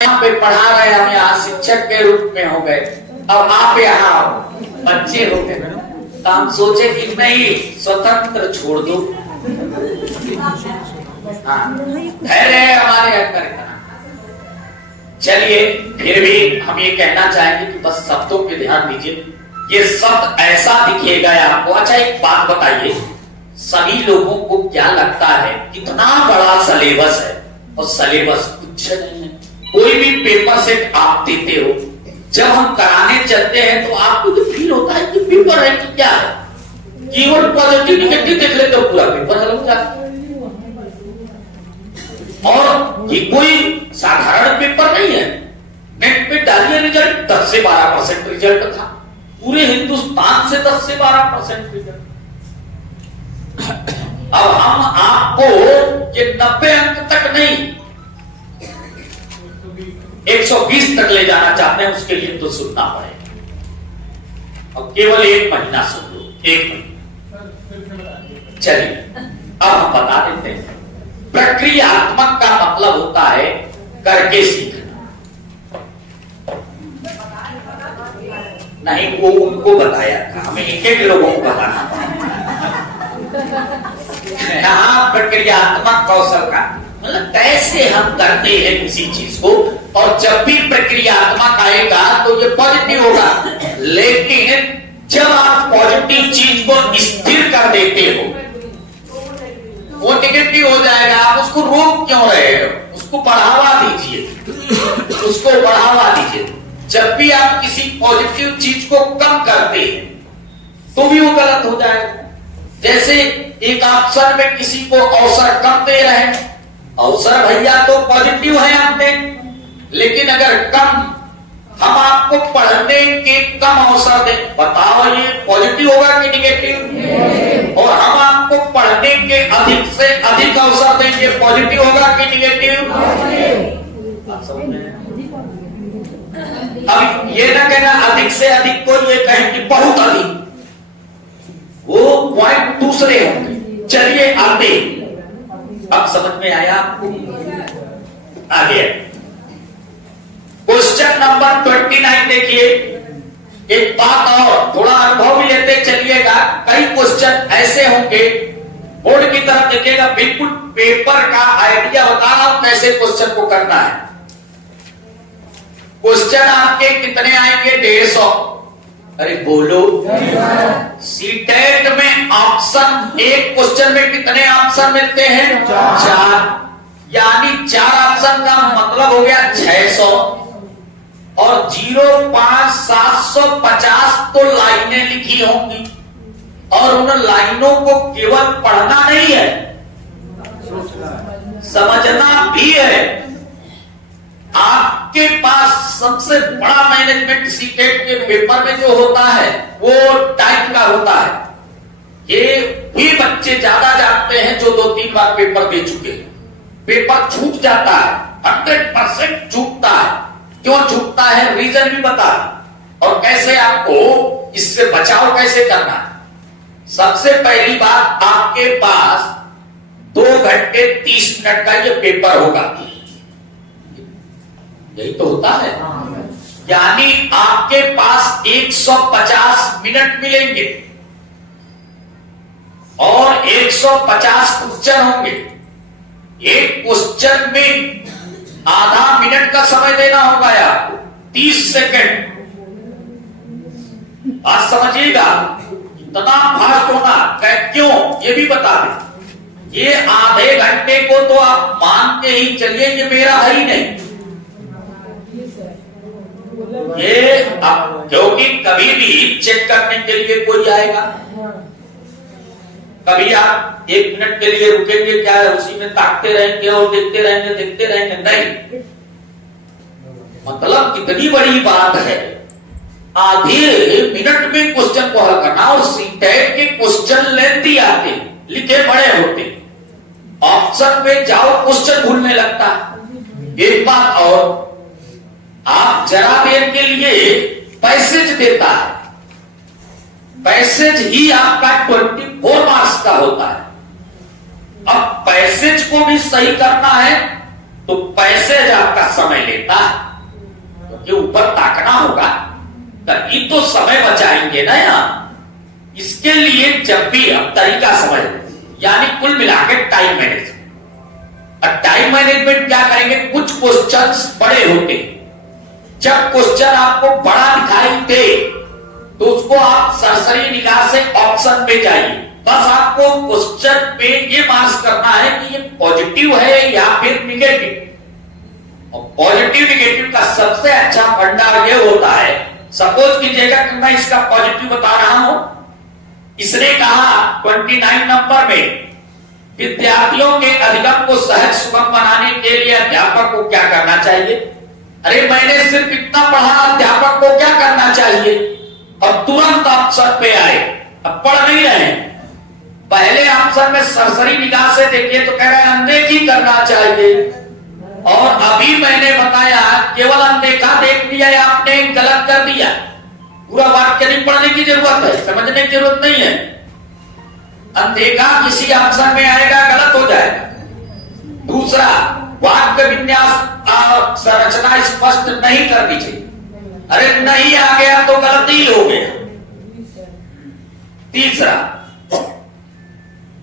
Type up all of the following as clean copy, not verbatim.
यहाँ पे पढ़ा रहे, हम यहाँ शिक्षक के रूप में हो गए, अब आप यहाँ बच्चे हो गए, तो हम सोचे कि नहीं स्वतंत्र छोड़ दो। हाँ, धैर्य हमारे अंदर इतना। चलिए फिर भी हम ये कहना चाहेंगे कि बस शब्दों पे ध्यान दीजिए, ये शब्द ऐसा दिखेगा आपको। अच्छा एक बात बताइए, सभी लोगों को क्या लगता है कितना बड़ा सिलेबस है, और सिलेबस कुछ नहीं है। कोई भी पेपर सेट आप देते हो, जब हम कराने चलते हैं तो आपको तो फील होता है कि पेपर है कि क्या है, कीवर्ड पॉजिटिव नेगेटिव देख लेते हो, पूरा पेपर हल हो जाता है। और ये कोई साधारण पेपर नहीं है। नेट पे डालिए रिजल्ट, 10 से 12% रिजल्ट था, पूरे हिंदुस्तान से 10 से 12% रिजल्ट। अब हम आपको ये 90 अंक तक नहीं 120 तक ले जाना चाहते हैं, उसके लिए तो सुनना पड़ेगा। अब केवल 1 महीना सुन लो, 1 महीना। चलिए अब हम बता देते हैं, प्रक्रियात्मक का मतलब होता है करके सीखना। नहीं, वो उनको बताया था, हमें एक लोगों को बताना यहाँ प्रक्रियात्मक कौशल का मतलब कैसे हम करते हैं किसी चीज को, और जब भी प्रक्रियात्मक आएगा तो ये पॉजिटिव होगा। लेकिन जब आप पॉजिटिव चीज को स्थिर कर देते हो, वो नेगेटिव हो जाएगा। आप उसको रोक क्यों रहे हो, उसको बढ़ावा दीजिए, उसको बढ़ावा दीजिए। जब भी आप किसी पॉजिटिव चीज को कम करते हैं तो भी वो गलत हो जाएगा। जैसे एक ऑप्शन में किसी को अवसर कम दे रहे हैं, अवसर भैया तो पॉजिटिव है आपने, लेकिन अगर कम हम आपको पढ़ने के कम अवसर दें, बताओ ये पॉजिटिव होगा कि निगेटिव? और हम आपको पढ़ने के अधिक से अधिक अवसर दें, ये पॉजिटिव होगा कि निगेटिव? अब ये ना कहना अधिक से अधिक को ये कहें कि बहुत अधिक, वो पॉइंट दूसरे होंगे। चलिए आते, अब समझ में आया आपको? आगे क्वेश्चन नंबर 29 देखिए। एक बात और, थोड़ा अनुभव भी लेते चलिएगा। कई क्वेश्चन ऐसे होंगे, बोर्ड की तरफ देखिएगा, बिल्कुल पेपर का आइडिया बता रहा हूं कैसे क्वेश्चन को करना है। क्वेश्चन आपके कितने आएंगे? 150। अरे बोलो, सीटेट में ऑप्शन, एक क्वेश्चन में कितने ऑप्शन मिलते हैं? 4। यानी 4 ऑप्शन का मतलब हो गया 600, और 0,5,750 तो लाइनें लिखी होंगी, और उन लाइनों को केवल पढ़ना नहीं है, समझना भी है। आपके पास सबसे बड़ा मैनेजमेंट सीटेट के पेपर में जो होता है वो टाइप का होता है। ये भी बच्चे ज्यादा जानते हैं जो 2-3 बार पेपर दे चुके हैं। पेपर छूट जाता है, 100% छूटता है। क्यों छूटता है, रीजन भी बता, और कैसे आपको इससे बचाव कैसे करना है। सबसे पहली बात, आपके पास 2 घंटे 30 मिनट का ये पेपर होगा, यही तो होता है। यानी आपके पास 150 मिनट मिलेंगे, और 150 क्वेश्चन होंगे। एक क्वेश्चन में आधा मिनट का समय देना होगा आपको, 30 सेकंड। बात समझिएगा, इतना फास्ट होना क्यों, ये भी बता दें। ये आधे घंटे को तो आप मान के ही चलिए कि मेरा है ही नहीं ये, अब क्योंकि कभी भी चेक करने के लिए कोई आएगा, कभी आप 1 मिनट के लिए रुकेंगे क्या है, उसी में ताकते रहेंगे और देखते रहेंगे, नहीं। मतलब कितनी बड़ी बात है, आधे मिनट में क्वेश्चन को हल करना। और सीटेट के क्वेश्चन लेंथी आते, लिखे बड़े होते, ऑप्शन में जाओ क्वेश्चन भूलने लगता है। एक बात और, आप जरा देर के लिए पैसेज देता है, पैसेज ही आपका 24 मार्क्स का होता है। अब पैसेज को भी सही करना है तो पैसेज आपका समय लेता है। के ऊपर ताकना होगा, तभी तो समय बचाएंगे ना यार। इसके लिए जब भी अब तरीका समझ, यानी कुल मिलाकर टाइम मैनेजमेंट। और टाइम मैनेजमेंट क्या करेंगे, कुछ क्वेश्चंस बड़े होते हैं, जब क्वेश्चन आपको बड़ा दिखाई दे तो उसको आप सरसरी निगाह से ऑप्शन पे जाइए। बस आपको क्वेश्चन पे ये मार्क्स करना है कि ये पॉजिटिव है या फिर निगेटिव। और पॉजिटिव निगेटिव का सबसे अच्छा फंडा ये होता है, सपोज कीजिएगा कि मैं इसका पॉजिटिव बता रहा हूं, इसने कहा 29 नंबर में विद्यार्थियों के अधिगम को सहज सुगम बनाने के लिए अध्यापक को क्या करना चाहिए। अरे मैंने सिर्फ इतना पढ़ा, अध्यापक को क्या करना चाहिए। अब तुरंत ऑप्शन पे आए, अब पढ़ नहीं रहे, पहले ऑप्शन में सरसरी निगाह से देखिए तो कह रहे हैं अनदेखी करना चाहिए। और अभी मैंने बताया केवल अनदेखा देख लिया या आपने गलत कर दिया, पूरा वाक्य नहीं पढ़ने की जरूरत है, समझने की जरूरत नहीं है। अनदेखा किसी ऑप्शन में आएगा, गलत हो जाएगा। दूसरा, वाक्य विन्यास संरचना स्पष्ट नहीं करनी चाहिए। अरे नहीं आ गया तो गलती हो गया। तीसरा,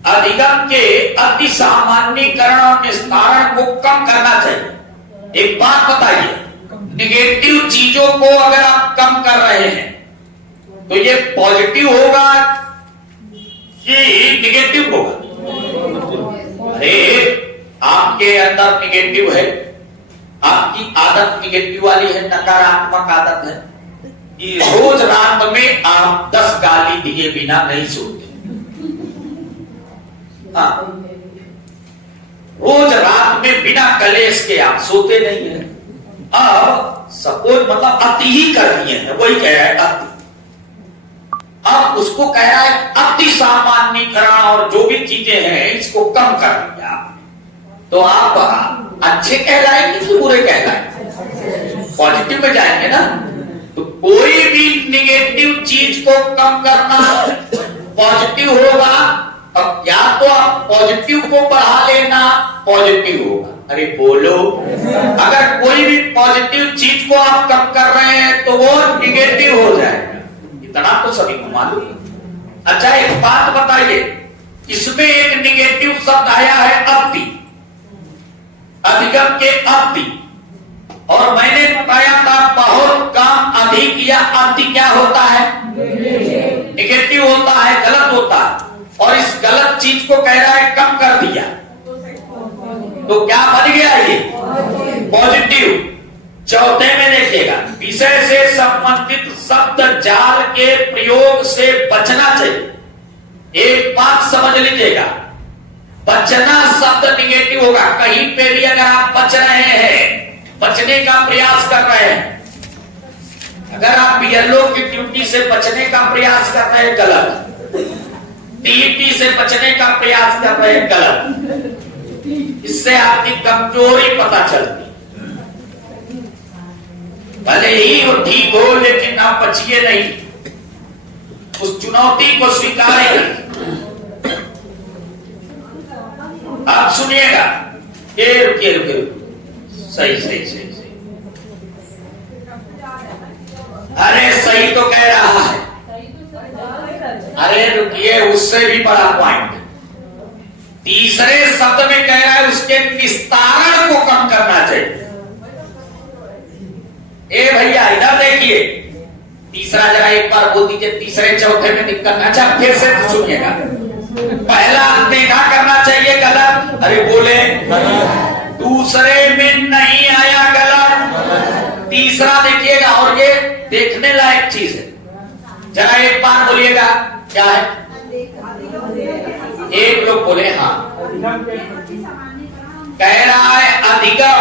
अधिगम के अति सामान्यीकरण और निस्तारण को कम करना चाहिए। एक बात बताइए, निगेटिव चीजों को अगर आप कम कर रहे हैं तो ये पॉजिटिव होगा कि निगेटिव होगा। अरे आपके अंदर निगेटिव है, आपकी आदत निगेटिव वाली है, नकारात्मक आदत है कि रोज रात में आप 10 गाली दिए बिना नहीं सोते। हाँ, रोज रात में बिना कलेश के आप सोते नहीं है। अब सपोज मतलब अति ही कर दिए हैं, वही कह रहा है अति। अब उसको कह रहा है अति सामान्यीकरण और जो भी चीजें हैं इसको कम कर दिया आपने, तो आप अच्छे कहलाएंगे कि बुरे कहलाएंगे, पॉजिटिव में जाएंगे ना। तो कोई भी निगेटिव चीज को कम करना पॉजिटिव होगा। अब या तो आप पॉजिटिव को बढ़ा लेना, पॉजिटिव होगा। अरे बोलो, अगर कोई भी पॉजिटिव चीज को आप कम कर रहे हैं तो वो निगेटिव हो जाएगा, इतना तो सभी को मालूम। अच्छा एक बात बताइए, इसमें एक निगेटिव शब्द आया है अति, अधिगम के अति, और मैंने बताया था बहुत काम अधिक या अति क्या होता है, निगेटिव होता है, गलत होता है। और इस गलत चीज को कह रहा है कम कर दिया, तो क्या बन गया ये पॉजिटिव। चौथे में देखिएगा, विषय से संबंधित शब्द जाल के प्रयोग से बचना चाहिए। एक बात समझ लीजिएगा, बचना शब्द निगेटिव होगा। कहीं पे भी अगर आप बच रहे हैं, बचने का प्रयास कर रहे हैं, अगर आप येलो की ड्यूटी से बचने का प्रयास कर रहे हैं, गलत। टीटी से बचने का प्रयास कर रहे हैं, गलत। इससे आपकी कमजोरी पता चलती। भले ही वो ठीक हो लेकिन आप बचिए नहीं, उस चुनौती को स्वीकारें। आप सुनिएगा, ये रुकिए रुकिए, सही सही सही सही, अरे सही तो कह रहा है। अरे रुकिए, उससे भी बड़ा पॉइंट तीसरे शब्द में कह रहा है उसके विस्तारण को कम करना चाहिए। ए भैया इधर देखिए, तीसरा जरा एक बार बोल दीजिए, तीसरे चौथे में दिक्कत। अच्छा फिर से सुनिएगा, पहला देखा करना चाहिए, गलत। अरे बोले, दूसरे में नहीं आया, गलत। तीसरा देखिएगा, और ये देखने लायक चीज है, जरा एक बार बोलिएगा क्या है। एक लोग बोले हाँ, कह रहा है अधिगम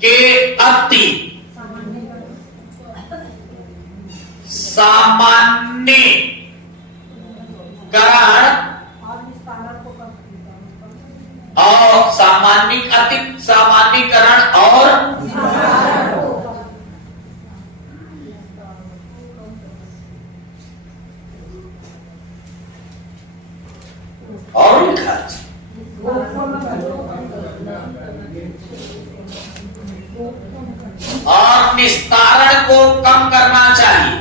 के अति सामान्यीकरण और अति सामान्यीकरण और लिखा और निस्तारण को कम करना चाहिए।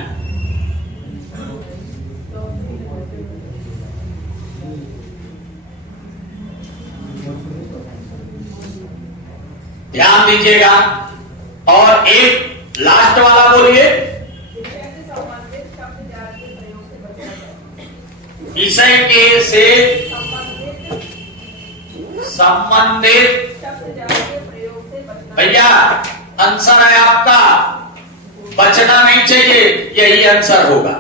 ध्यान दीजिएगा। और एक लास्ट वाला बोलिए, विषय के से संबंधित। भैया आंसर है आपका, बचना नहीं चाहिए, यही आंसर होगा।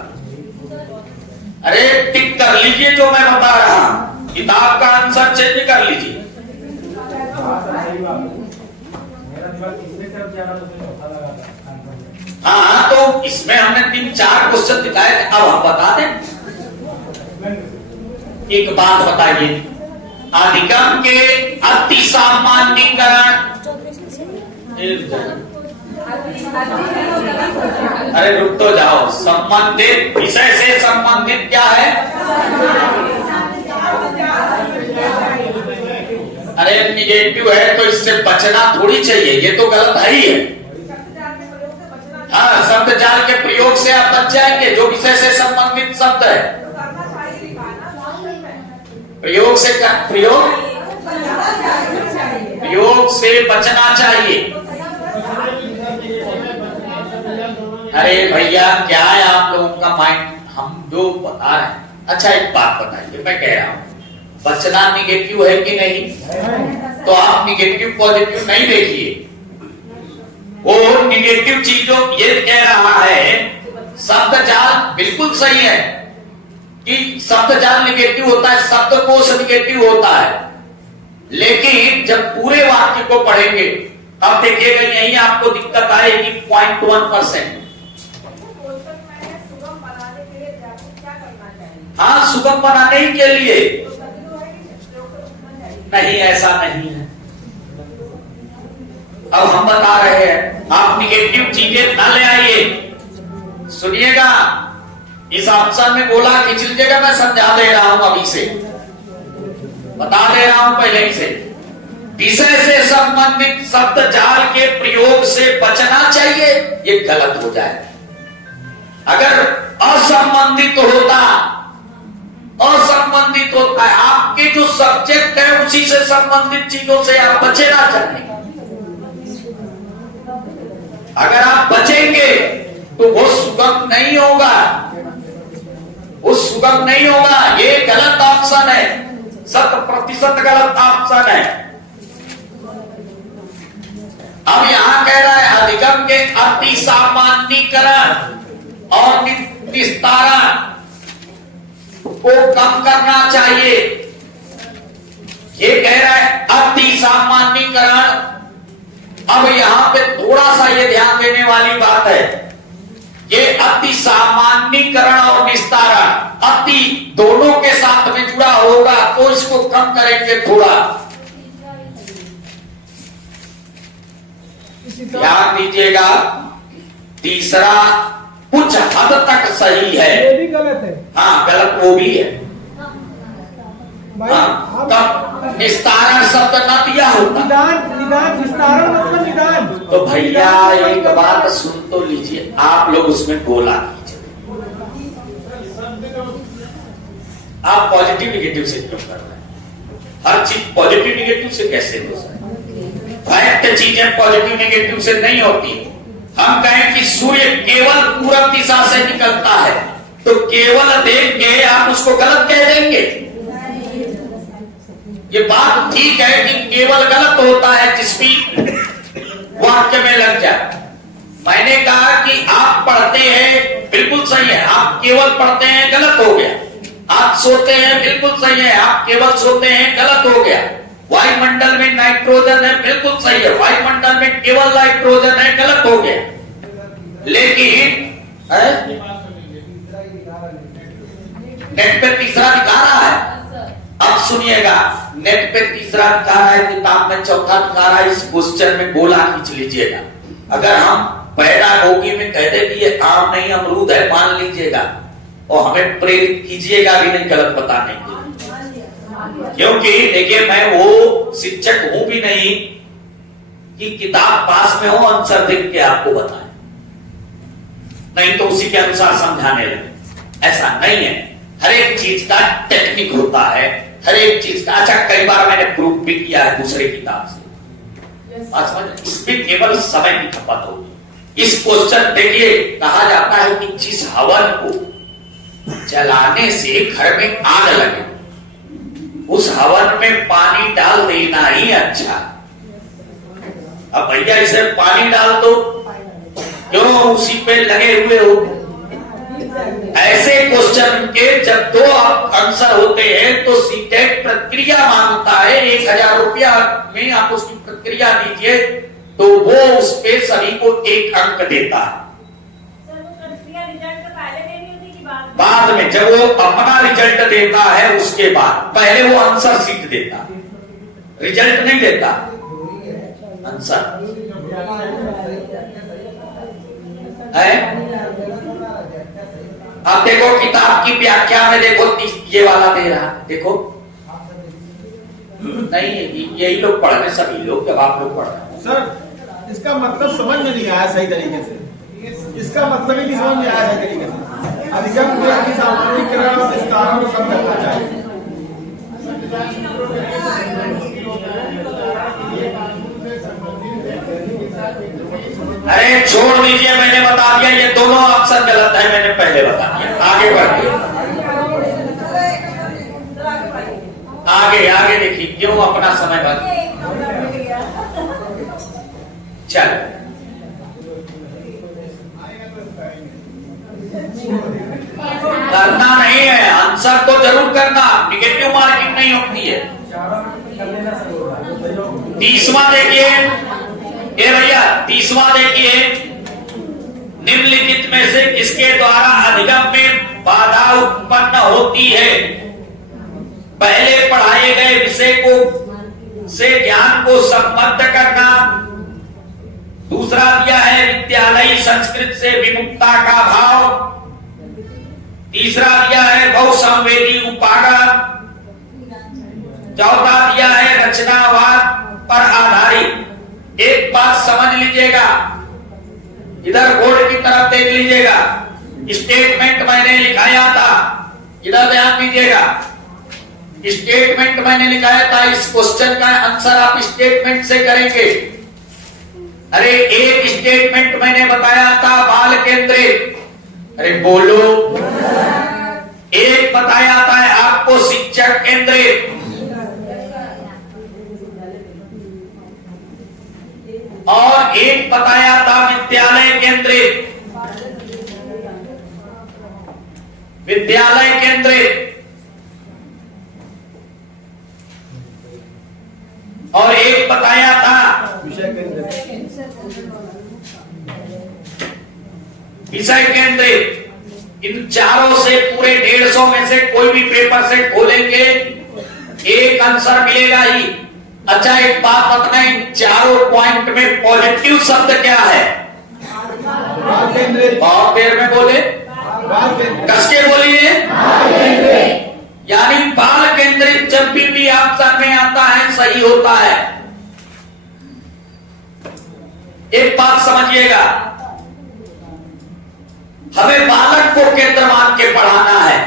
अरे टिक कर लीजिए जो मैं बता रहा हूं, किताब का आंसर चेंज कर लीजिए। हाँ तो इसमें हमने 3-4 क्वेश्चन दिखाए थे, अब हम बता दें। एक बात बताइए, अधिगम के अति सामान्यीकरण। अरे रुक तो जाओ, संबंधित विषय से संबंधित क्या है? अरे निगेटिव है तो इससे बचना थोड़ी चाहिए, ये तो गलत है ही है। हाँ, शब्द जाल के प्रयोग से आप बच जाएंगे, जो विषय से संबंधित शब्द है। प्रयोग से प्रयोग से बचना चाहिए। अरे भैया क्या है आप लोगों का माइंड, हम जो बता रहे हैं। अच्छा एक बात बताइए, मैं कह रहा हूं बचना निगेटिव है कि नहीं? तो आप निगेटिव पॉजिटिव नहीं देखिए, वो निगेटिव चीजों ये कह रहा है। शब्द जाल बिल्कुल सही है कि शब्द जाल निगेटिव होता है, शब्दकोश निगेटिव होता है, लेकिन जब पूरे वाक्य को पढ़ेंगे अब देखिएगा यही आपको दिक्कत आएगी 0.1%। हाँ, सुगम बनाने ही के लिए नहीं, ऐसा नहीं है। अब हम बता रहे हैं, आप निगेटिव चीजें न ले आइए। सुनिएगा, इस ऑप्शन में गोला खींच लीजिएगा, मैं समझा दे रहा हूं अभी से, बता दे रहा हूं पहले ही से। विषय से संबंधित शब्द जाल के प्रयोग से बचना चाहिए, ये गलत हो जाए। अगर असंबंधित होता है, आपके जो सब्जेक्ट है उसी से संबंधित चीजों से आप बचेना चाहिए। अगर आप बचेंगे तो वो सुगम नहीं होगा, वो सुगम नहीं होगा। ये गलत ऑप्शन है, 100% गलत ऑप्शन है। अब यहां कह रहा है अधिगम के अति सामान्यीकरण और विस्तारण को कम करना चाहिए। ये कह रहा है अति सामान्यीकरण। अब यहां पे थोड़ा सा ये ध्यान देने वाली बात है, ये अति सामान्यीकरण और विस्तारण अति दोनों के साथ में जुड़ा होगा, तो इसको कम करेंगे थोड़ा। ध्यान दीजिएगा, तीसरा कुछ हद तक सही है, ये भी गलत है। हाँ गलत वो भी है। हाँ, तब निस्तारण शब्द न दिया होता। निदान विस्तारण मतलब निदान। तो भैया एक बात सुन तो लीजिए, आप लोग उसमें गोला कीजिए। आप पॉजिटिव निगेटिव से क्यों कर रहे हैं? हर चीज पॉजिटिव निगेटिव से कैसे हो सकती? फैक्ट चीजें पॉजिटिव निगेटिव से नहीं होती। हम कहें कि सूर्य केवल पूरब दिशा से निकलता है, तो केवल देख के आप उसको गलत कह देंगे। ये बात ठीक है कि केवल गलत होता है जिस भी वाक्य में लग जाए। मैंने कहा कि आप पढ़ते हैं, बिल्कुल सही है, आप केवल पढ़ते हैं, गलत हो गया। आप सोते हैं, बिल्कुल सही है, आप केवल सोते हैं, गलत हो गया। वायुमंडल में नाइट्रोजन है, बिल्कुल सही है, वायुमंडल में केवल नाइट्रोजन है, गलत हो गया। लेकिन नेट पे तीसरा दिखा रहा है। अब सुनिएगा, नेट पे तीसरा दिखा रहा है, किताब में चौथा दिखा रहा है। इस क्वेश्चन में गोला खींच लीजिएगा। अगर हम पैडागोगी में कह दे कि ये आम नहीं अमरूद है, मान लीजिएगा, और हमें प्रेरित कीजिएगा भी नहीं गलत बताने के लिए। क्योंकि देखिए, मैं वो शिक्षक हूं भी नहीं कि किताब पास में हो, आंसर देख के आपको बताएं, नहीं तो उसी के अनुसार समझाने लगे। ऐसा नहीं है, हर एक चीज का टेक्निक होता है, हर एक चीज का। अच्छा, कई बार मैंने प्रूफ भी किया है दूसरे किताब से, इसमें केवल समय की खपत होगी। इस क्वेश्चन देखिए, कहा जाता है कि जिस हवन को जलाने से घर में आग लगे, उस हवन में पानी डाल देना ही अच्छा। अब भैया इसे पानी डाल दो, क्यों उसी पे लगे हुए हो? ऐसे क्वेश्चन के जब दो आंसर होते हैं तो सीटेट प्रक्रिया मांगता है 1000 रुपया में आप उसकी प्रक्रिया दीजिए, तो वो उस पे सभी को 1 अंक देता है। बाद में जब वो अपना रिजल्ट देता है उसके बाद, पहले वो आंसर सीट देता, रिजल्ट नहीं देता, आंसर है। अब देखो किताब की व्याख्या में देखो, ये वाला दे रहा, देखो नहीं, यही लोग पढ़ रहे, सभी लोग, जब आप लोग पढ़ रहे। सर, इसका मतलब समझ में नहीं आया सही तरीके से, इसका मतलब ही नहीं समझ में आया सही तरीके से। अधिगम क्रिया की सामान्यीकरण और विस्तारण को कम करना चाहिए। अरे छोड़ दीजिए, मैंने बता दिया, ये दोनों ऑप्शन गलत है, मैंने पहले बता दिया। आगे बढ़िए, आगे आगे देखिए, क्यों अपना समय बर्बाद। चल, करना नहीं है, आंसर तो जरूर करना, निगेटिव मार्किंग नहीं होती है। 30वां देखिए, ये भैया 30वां देखिए, निम्नलिखित में से किसके द्वारा अधिगम में बाधा उत्पन्न होती है? पहले पढ़ाए गए विषय को से ज्ञान को संबद्ध करना, दूसरा दिया है विद्यालयी संस्कृत से विमुक्ता का भाव, तीसरा दिया है बहुसंवेदी उपागम, चौथा दिया है रचनावाद पर आधारित। एक बात समझ लीजिएगा, इधर बोर्ड की तरफ देख लीजिएगा, स्टेटमेंट मैंने लिखाया था, इधर ध्यान दीजिएगा, स्टेटमेंट मैंने लिखाया था, इस क्वेश्चन का आंसर आप स्टेटमेंट से करेंगे। अरे एक स्टेटमेंट मैंने बताया था बाल केंद्रित, अरे बोलो, एक बताया था आपको शिक्षक केंद्रित, और एक बताया था विद्यालय केंद्रित, विद्यालय केंद्रित, और एक बताया था विषय केंद्रित। इन चारों से पूरे 150 में से कोई भी पेपर से खोलेंगे एक आंसर मिलेगा ही। अच्छा, एक बात बताएं, इन चारों पॉइंट में पॉजिटिव शब्द क्या है? बहुत देर में बोले, कस के बोलिए, यानी बाल केंद्रित जब भी ऑप्शन में आता है सही होता है। एक बात समझिएगा, हमें बालक को केंद्र मान के पढ़ाना है,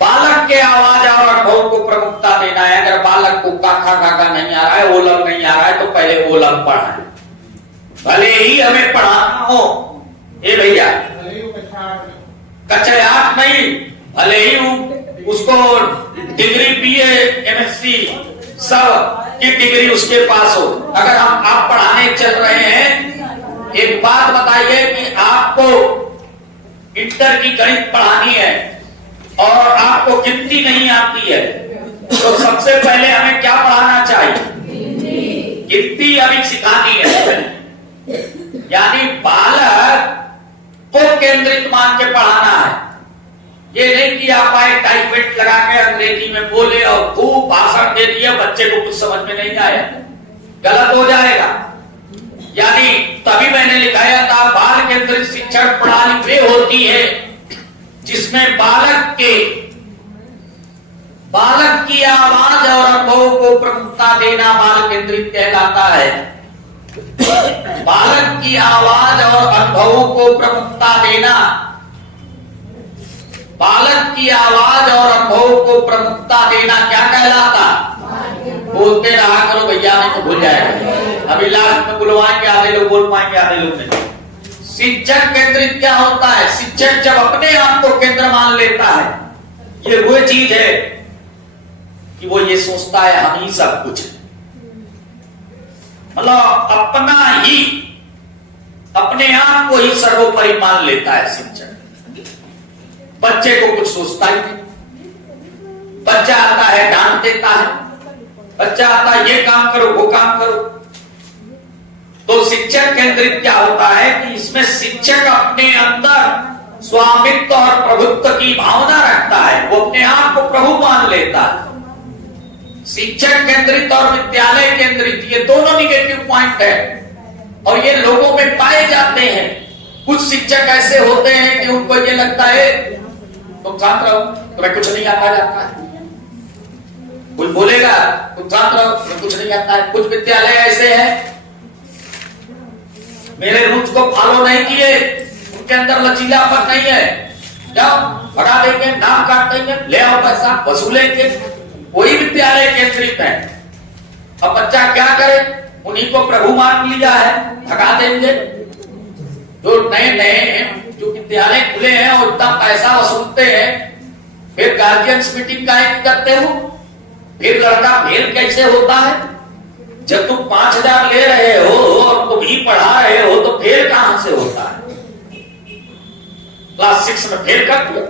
बालक के आवाज और अनुभव को प्रमुखता देना है। अगर बालक को काका काका नहीं आ रहा है, ओलम नहीं आ रहा है, तो पहले ओलम पढ़ाए, भले ही हमें पढ़ाना हो। ए भैया, कक्षा 8 नहीं, भले ही उसको डिग्री बीए एमएससी सब की डिग्री उसके पास हो, अगर आप पढ़ाने चल रहे हैं, एक बात बताइए कि आपको इंटर की गणित पढ़ानी है और आपको गिनती नहीं आती है, तो सबसे पहले हमें क्या पढ़ाना चाहिए? गिनती अभी सिखानी है। यानी बालक को केंद्रित मान के पढ़ाना है। ये नहीं कि आप आए टाइपराइटर लगा के अंग्रेजी में बोले और खूब भाषण दे दिया, बच्चे को कुछ समझ में नहीं आया, गलत हो जाएगा। यानी तभी मैंने लिखाया था बाल केंद्रित शिक्षण प्रणाली वे होती है जिसमें बालक की आवाज और अनुभव को प्रमुखता देना बाल केंद्रित कहलाता है। बालक की आवाज और अनुभवों को प्रमुखता देना, बालक की आवाज और अनुभवों को प्रमुखता देना क्या कहलाता? बोलते रहा करो भैया, नहीं तो भूल जाएगा। अभी लास्ट में बुलवाएंगे, आधे लोग बोल पाएंगे, आधे लोग नहीं। शिक्षक केंद्रित क्या होता है? शिक्षक जब अपने आप को केंद्र मान लेता है, ये वो चीज है कि वो ये सोचता है हम ही सब कुछ, मतलब अपना ही, अपने आप को ही सर्वोपरि मान लेता है शिक्षक। बच्चे को कुछ सोचता ही नहीं। बच्चा आता है डांट देता है, बच्चा आता है ये काम करो वो काम करो। तो शिक्षक केंद्रित क्या होता है कि इसमें शिक्षक अपने अंदर स्वामित्व और प्रभुत्व की भावना रखता है, वो अपने आप को प्रभु मान लेता है। शिक्षक केंद्रित और विद्यालय केंद्रित ये दोनों निगेटिव पॉइंट है और ये लोगों में पाए जाते हैं। कुछ शिक्षक ऐसे होते हैं कि उनको ये लगता है तुम शांत रहो, तुम्हें कुछ नहीं आता जाता है। कोई बोलेगा तुम शांत रहो, तुम्हें कुछ नहीं आता है। कुछ विद्यालय ऐसे हैं मेरे रूल्स को फॉलो नहीं किए, उनके अंदर लचीलापन नहीं है, जाओ भगा देंगे, नाम काट देंगे, ले आओ पैसा वसूलेंगे। कोई विद्यालय केंद्रित है। अब बच्चा क्या करे? उन्हीं को प्रभु मान लिया है, भगा देंगे। जो नए नए जो विद्यालय खुले हैं और इतना पैसा वसूलते हैं, फिर गार्जियंस मीटिंग का करते हो, फिर लड़का फेल कैसे होता है? जब तुम 5,000 ले रहे हो और तुम ही पढ़ा रहे हो तो फेल कहां से होता है? क्लास 6 में फेल कर दिया।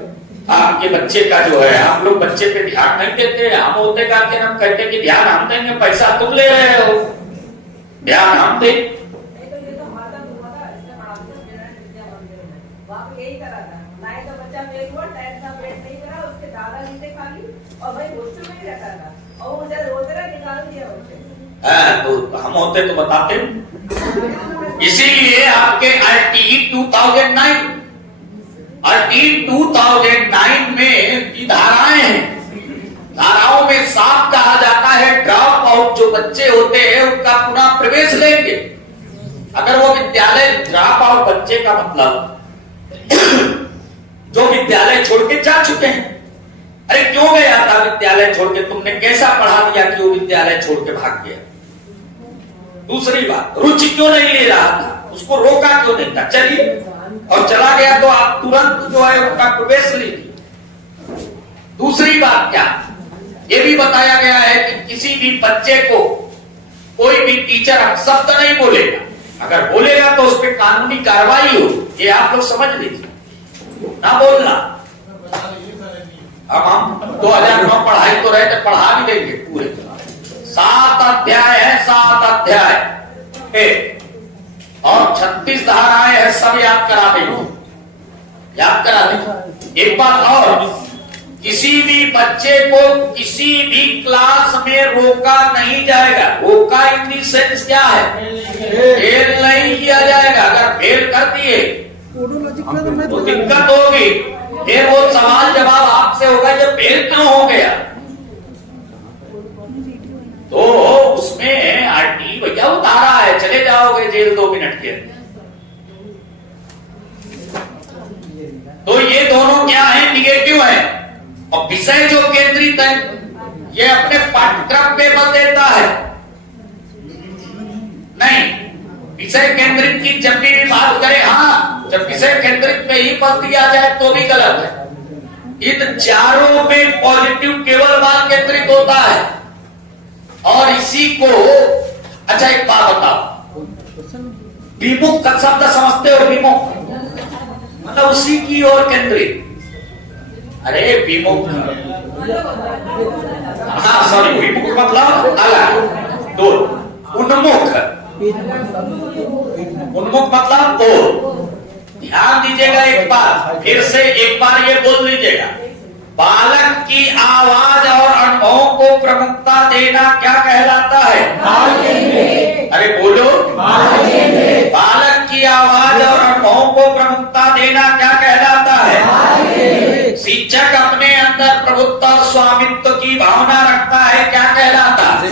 आपके बच्चे का जो है, आप लोग बच्चे पे ध्यान नहीं देते। हम होते गार्जियन, हम कहते कि ध्यान हम देंगे, पैसा तुम ले रहे हो, ध्यान हम दे। तो हम होते तो बताते। इसीलिए आपके RTE 2009 में की धाराएं हैं, धाराओं में साफ कहा जाता है ड्रॉप आउट जो बच्चे होते हैं उनका पुनः प्रवेश लेंगे। अगर वो विद्यालय ड्रॉप आउट बच्चे का मतलब जो विद्यालय छोड़ के जा चुके हैं। अरे क्यों गया था विद्यालय छोड़ के? तुमने कैसा पढ़ा दिया कि वो विद्यालय छोड़ के भाग गया? दूसरी बात, रुचि क्यों नहीं ले रहा था? उसको रोका क्यों नहीं था? चलिए, और चला गया तो आप तुरंत जो है उनका प्रवेश लीजिए। दूसरी बात क्या, ये भी बताया गया है कि किसी भी बच्चे को कोई भी टीचर अपशब्द नहीं बोलेगा। अगर बोलेगा तो उस पर कानूनी कार्रवाई हो, ये आप लोग समझ लीजिए। ना बोलना। अब हम 2009 पढ़ाई तो रहे थे, पढ़ा भी देंगे पूरे 7 अध्याय है, 7 अध्याय और 36 धाराएं हैं, सब याद करा देंगे, याद करा देंगे। एक बात और, किसी भी बच्चे को किसी भी क्लास में रोका नहीं जाएगा। रोका इन दी सेंस क्या है? फेल नहीं किया जाएगा। अगर फेल कर दिए तो दिक्कत होगी, फिर वो सवाल जवाब आपसे होगा ये फेल क्यों हो गया। तो उसमें RTE भैया उतारा है, चले जाओगे जेल 2 मिनट के। तो ये दोनों क्या है? निगेटिव है। और विषय जो केंद्रित है ये अपने पाठ्यक्रम पे बल देता है। नहीं, विषय केंद्रित की जब भी बात करें, हाँ, जब विषय केंद्रित पे ही बल दिया जाए तो भी गलत है। इन चारों में पॉजिटिव केवल बाल केंद्रित होता है। और इसी को, अच्छा एक बात बताओ, विमुख का शब्द समझते हो? विमुख मतलब उसी की ओर केंद्रित। अरे विमुख, हाँ सॉरी, विमुख मतलब अलग, दो। उन्मुख, उन्मुख मतलब दो। ध्यान दीजिएगा एक बार, फिर से एक बार ये बोल लीजिएगा। बालक की आवाज और अनुभवों को प्रमुखता देना क्या कहलाता है? अरे बोलो। बालक की आवाज और अनुभवों को प्रमुखता देना क्या कहलाता है? शिक्षक अपने अंदर प्रभुत्व और स्वामित्व की भावना रखता है, क्या कहलाता है?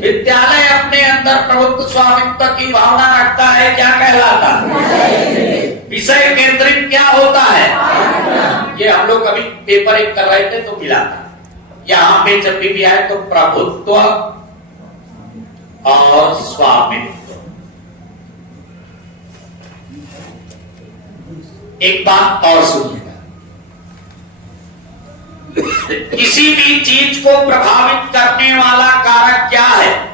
विद्यालय अपने अंदर अंदर प्रभुत्व स्वामित्व की भावना रखता है, क्या कहलाता है? विषय केंद्रित क्या होता है? ये हम लोग कभी पेपर एक कर रहे थे तो मिला था। यहां पे जब भी आए तो प्रभुत्व और स्वामित्व। एक बात और सुनिएगा, किसी भी चीज को प्रभावित करने वाला कारक क्या है?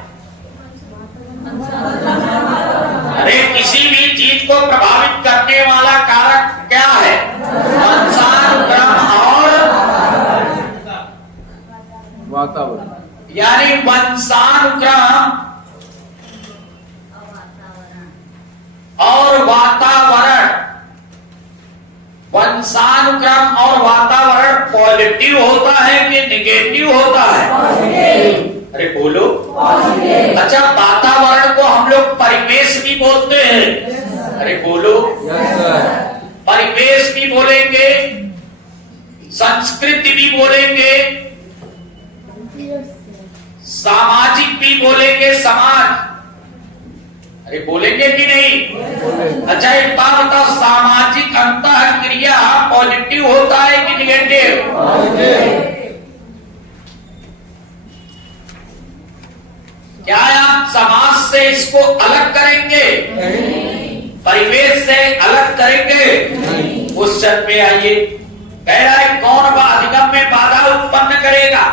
अरे किसी भी चीज को प्रभावित करने वाला कारक क्या है? वंशानुक्रम और वातावरण, यानी वंशानुक्रम और वातावरण। वंशानुक्रम और वातावरण पॉजिटिव होता है कि निगेटिव होता है? अरे बोलो। अच्छा, वातावरण को हम लोग परिवेश भी बोलते हैं। अरे बोलो। परिवेश भी बोलेंगे, संस्कृति भी बोलेंगे, सामाजिक भी बोलेंगे, समाज। अरे बोलेंगे कि नहीं? अच्छा, एक बात बताओ, सामाजिक अंतः क्रिया पॉजिटिव होता है कि निगेटिव? क्या आप समाज से इसको अलग करेंगे? परिवेश से अलग करेंगे? क्वेश्चन पे आइए, कह रहा है कौन अधिगम में बाधा उत्पन्न करेगा?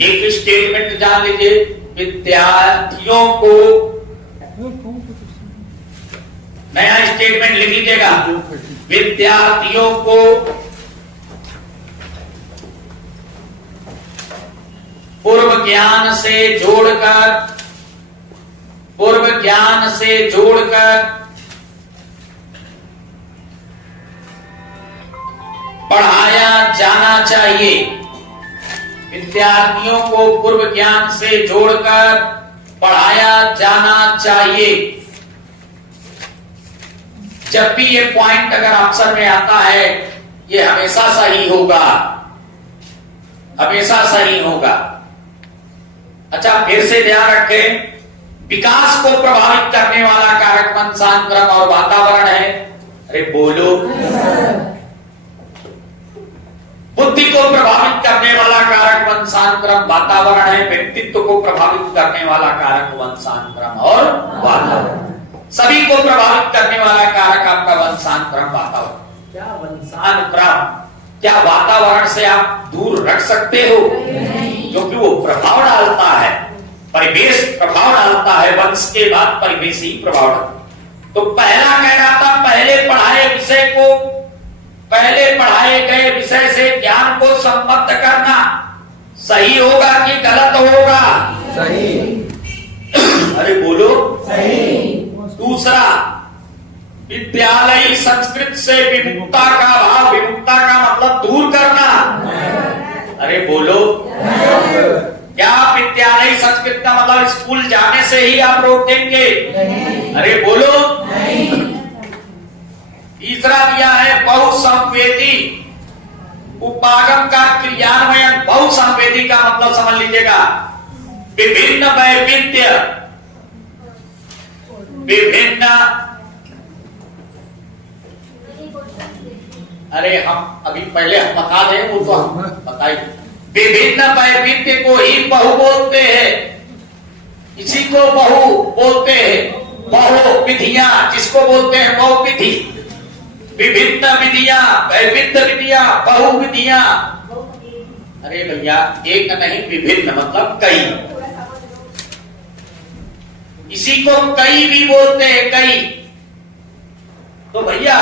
एक स्टेटमेंट जान लीजिए, विद्यार्थियों को, नया स्टेटमेंट लिख लीजिएगा, विद्यार्थियों को पूर्व ज्ञान से जोड़कर पढ़ाया जाना चाहिए। विद्यार्थियों को पूर्व ज्ञान से जोड़कर पढ़ाया जाना चाहिए। जब भी ये पॉइंट अगर आंसर में आता है, ये हमेशा सही होगा, हमेशा सही होगा। अच्छा, फिर से ध्यान रखें, विकास को प्रभावित करने वाला कारक वंशानुक्रम और वातावरण है। अरे बोलो। बुद्धि को प्रभावित करने वाला कारक वंशानुक्रम वातावरण है, व्यक्तित्व को प्रभावित करने वाला कारक वंशानुक्रम और वातावरण। सभी को प्रभावित करने वाला कारक आपका वंशानुक्रम वातावरण। क्या वंशानुक्रम, क्या वातावरण से आप दूर रख सकते हो? क्योंकि वो प्रभाव डालता है, परिवेश प्रभाव डालता है, वंश के बाद परिवेश ही प्रभाव डालता है। तो पहला कह रहा था, पहले पढ़ाए गए विषय से ज्ञान को संबद्ध करना सही होगा कि गलत होगा? सही। अरे बोलो। सही। दूसरा, विद्यालय संस्कृत से विमुक्ता का भाव, विमुक्ता का मतलब दूर करना। अरे बोलो। क्या विद्यालय संस्कृत का मतलब स्कूल जाने से ही आप रोक देंगे? अरे बोलो। तीसरा दिया है बहुसंवेदी उपागम का क्रियान्वयन। बहुसंवेदी का मतलब समझ लीजिएगा, विभिन्न वैविध्य, विभिन्न, अरे हम अभी पहले हम बता दें, वो तो हम बताइए। विभिन्न वैविध्य को ही बहु बोलते हैं, इसी को बहु बोलते हैं। बहु विधियां जिसको बोलते हैं बहु विधि, विभिन्न विधियां, वैविध्य विधियां, बहु विधियां। अरे भैया, एक नहीं, विभिन्न मतलब कई, इसी को कई भी बोलते हैं, कई। तो भैया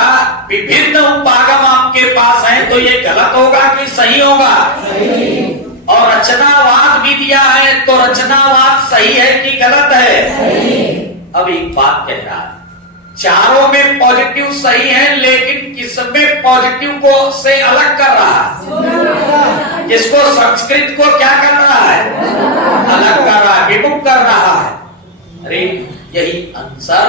विभिन्न उपागम आपके पास है, तो ये गलत होगा कि सही होगा? सही। और रचनावाद भी दिया है, तो रचनावाद सही है कि गलत है? सही। अब एक बात कह रहा है, चारों में पॉजिटिव सही है, लेकिन किसमें पॉजिटिव को से अलग कर रहा है? जिसको संस्कृत को क्या कर रहा है? अलग कर रहा है, विमुख कर रहा है। अरे यही आंसर।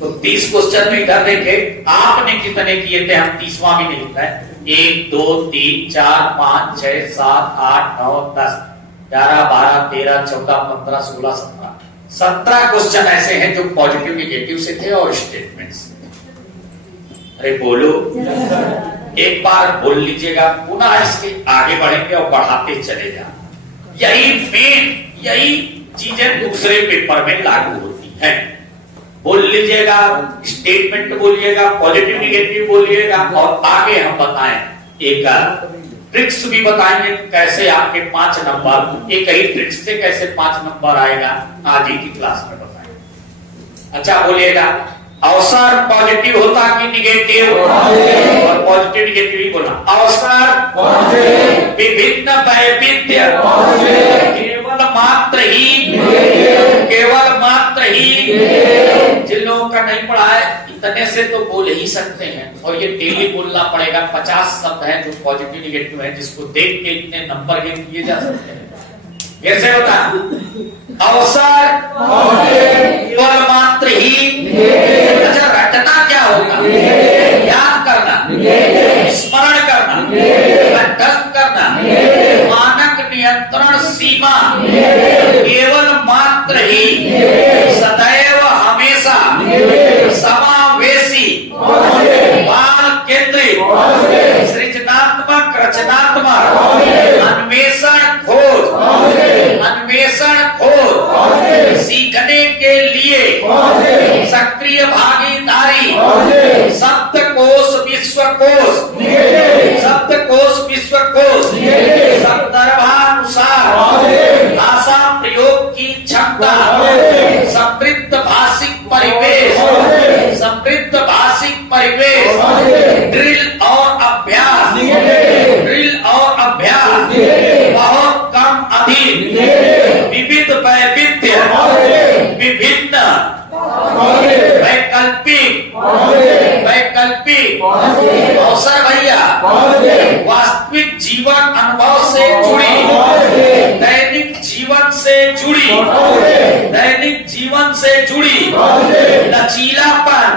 तो 30 क्वेश्चन में इधर देखे, आपने कितने किए थे? हम 30वां भी नहीं लिखा है। 1 2 3 4 5 6 7 8 9 10 11, 12, 13, 14, 15, 16, 17 क्वेश्चन ऐसे हैं जो पॉजिटिव निगेटिव से थे और स्टेटमेंट से। अरे बोलो, एक बार बोल लीजिएगा, पुनः इसके आगे बढ़ेंगे और बढ़ाते चले जाए। यही चीजें दूसरे पेपर में लागू होती है। बोल लीजिएगा, स्टेटमेंट बोलिएगा, पॉजिटिव निगेटिव बोलिएगा, और आगे हम बताएं एक ट्रिक्स भी बताएंगे कैसे आपके 5 नंबर, एक ही ट्रिक्स से कैसे 5 नंबर आएगा, आज ही की क्लास में बताएंगे। अच्छा बोलिएगा, अवसर पॉजिटिव होता कि निगेटिव? और पॉजिटिव निगेटिव ही बोला। अवसर विभिन्न वैविध्य केवल मात्र ही जिन लोगों का नहीं पढ़ा है इतने से तो बोल ही सकते हैं, और ये डेली बोलना पड़ेगा। 50 शब्द हैं जो पॉजिटिव निगेटिव है, जिसको देख के इतने नंबर गेन किए जा सकते हैं। कैसे होता? अवसर केवल मात्र ही। अच्छा, रटना क्या होगा? याद करना, स्मरण करना, अध्ययन करना, मानक नियंत्रण सीमा केवल मात्र ही, सदैव हमेशा समावेशी, बाल केंद्रित, सृजनात्मक, रचनात्मक, अन्वेषण खोज, सीखने के लिए सक्रिय भागीदारी, शब्दकोश विश्वकोश, संदर्भानुसार भाषा प्रयोग की क्षमता, समृद्ध भाषिक परिवेश, ड्रिल और अभ्यास, बहुत कम अधिक, विविध वैविध्य, विभिन्न, वैकल्पिक, अवसर भैया, वास्तविक जीवन अनुभव से जुड़ी, दैनिक जीवन से जुड़ी, लचीलापन,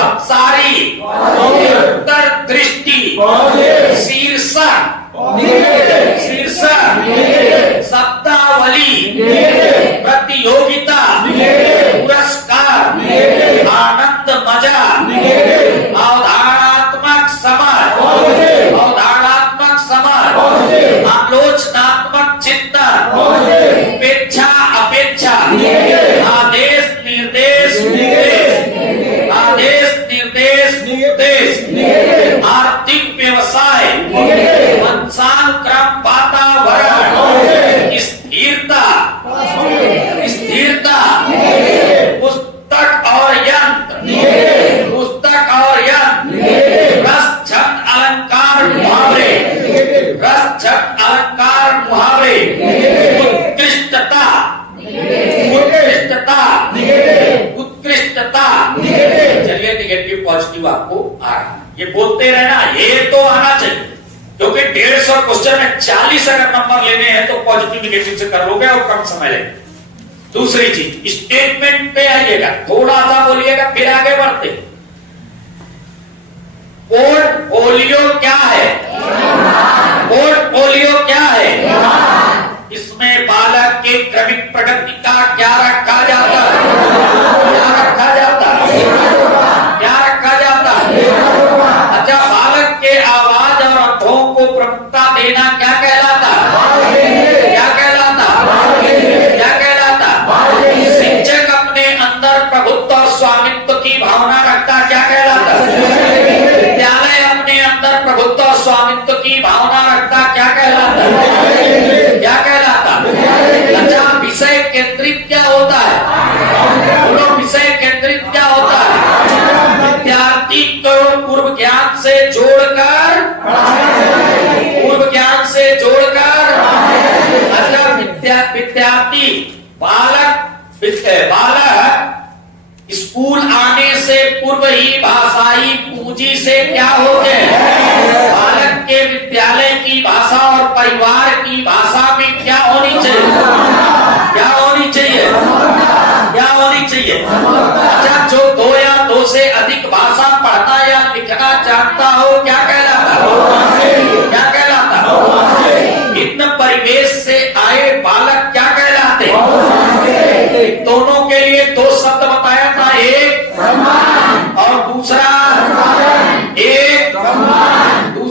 अपसारी, अंतर्दृष्टि, शीर्षक, शब्दावली, प्रतियोगिता, पुरस्कार, आनंद, मजा, अवधारणात्मक समझ, आलोचनात्मक चिंतन, उपेक्षा अपेक्षा, आदेश निर्देश, आर्थिक व्यवसाय, वंशानुक्रम, वातावरण, स्थिरता, पुस्तक और यंत्र, रस, छंद, अलंकार, मुहावरे, उत्कृष्टता। चलिए, निगेटिव पॉजिटिव आपको आ रहा है, ये बोलते रहना, ये तो आना चाहिए, क्योंकि 150 क्वेश्चन में 40 अगर नंबर लेने हैं तो पॉजिटिव निगेटिव से कर लोगे और कम समय लेंगे। दूसरी चीज, स्टेटमेंट पे आइएगा, थोड़ा सा बोलिएगा, फिर आगे बढ़ते। पोर्टफोलियो क्या है? इसमें बालक के क्रमिक प्रगति का क्या रखा जाता है? अच्छा, बालक के आवाज और अर्थों को प्रमुखता देना क्या कहलाता? शिक्षक अपने अंदर प्रभुत्व और स्वामित्व की भावना रखता, क्या कहलाता? विद्यालय अपने अंदर प्रभुत्व और स्वामित्व की भावना रखता, क्या कहलाता? अच्छा, विषय केंद्रित क्या होता है? बोलो, विषय केंद्रित क्या होता है? विद्यार्थी को पूर्व ज्ञान से जोड़कर, अच्छा, विद्यार्थी बालक स्कूल आने से पूर्व ही भाषाई पूंजी से क्या हो गए? बालक के विद्यालय की भाषा और परिवार की भाषा में क्या होनी चाहिए? अच्छा, जो 2 या 2 से अधिक भाषा पढ़ना या लिखना जानता हो, क्या कहलाता? भिन्न परिवेश से आए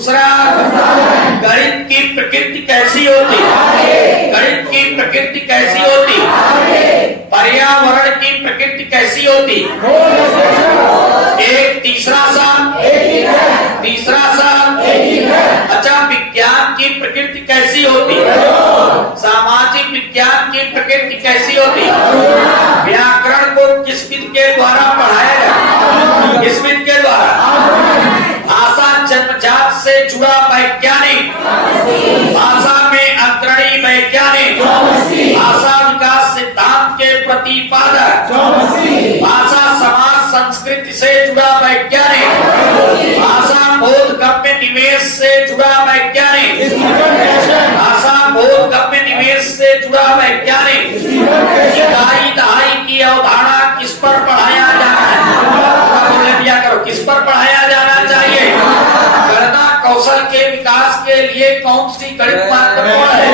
दूसरा, गणित की प्रकृति कैसी होती? गणित की प्रकृति कैसी होती? पर्यावरण की प्रकृति कैसी होती? एक तीसरा सा, तीसरा सा। अच्छा, विज्ञान की प्रकृति कैसी होती? सामाजिक विज्ञान की प्रकृति कैसी होती? व्याकरण को किस विध के द्वारा पढ़ाया जाता? किस विध के द्वारा? भाषा जन्मजात से जुड़ा वैज्ञानिक, भाषा में अग्रणी वैज्ञानिक, भाषा विकास सिद्धांत के प्रतिपादक, भाषा समाज संस्कृति से जुड़ा वैज्ञानिक, भाषा बोधगम्य निवेश से जुड़ा वैज्ञानिक, भाषा बोधगम्य निवेश से जुड़ा वैज्ञानिक। इकाई दहाई की अवधारणा किस पर पढ़ाया जाना है? बोले दिया करो, किस पर पढ़ाया जाना चाहिए? गणना कौशल के विकास के लिए कौन सी गणित महत्वपूर्ण है?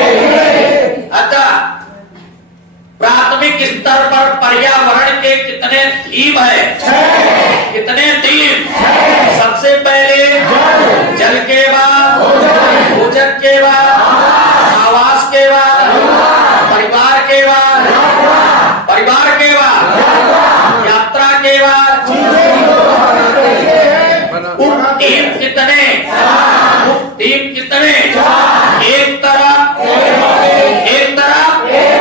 अच्छा, प्राथमिक स्तर पर पर्यावरण के कितने थीम है? कितने थीम? सबसे पहले जल के बाद, भोजन के बाद, आवास के बाद, परिवार के बाद, परिवार के बाद, यात्रा के बाद। थीम कितने? थीम कितने? एक तरफ, एक तरफ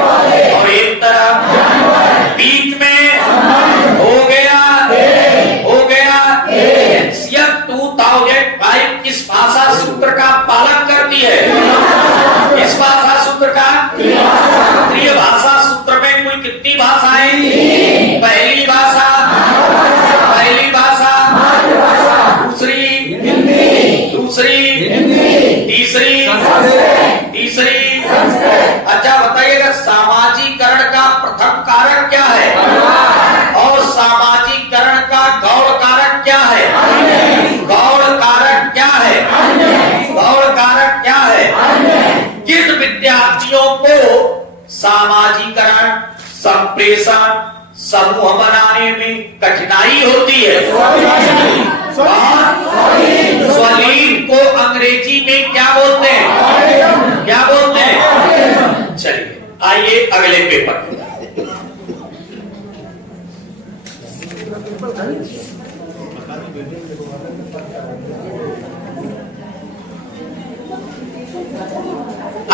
और एक तरफ। बीच में हो गया, हो गया। एनसीएफ 2005 किस भाषा सूत्र का पालन करती है? किस भाषा सूत्र का? प्रिय भाषा सूत्र में कुल कितनी भाषाएं? पहली भाषा, पहली भाषा, दूसरी, दूसरी, तीसरी, तीसरी। अच्छा बताइएगा, सामाजिकरण का प्रथम कारक क्या है और सामाजिकरण का गौड़ कारक क्या है? गौड़ कारक क्या है? गौड़ कारक क्या है? किन विद्यार्थियों को सामाजिकरण, संप्रेषण, समूह बनाने में कठिनाई होती है? स्वलीन को अंग्रेजी में क्या बोलते हैं? क्या बोलते हैं? चलिए आइए अगले पेपर।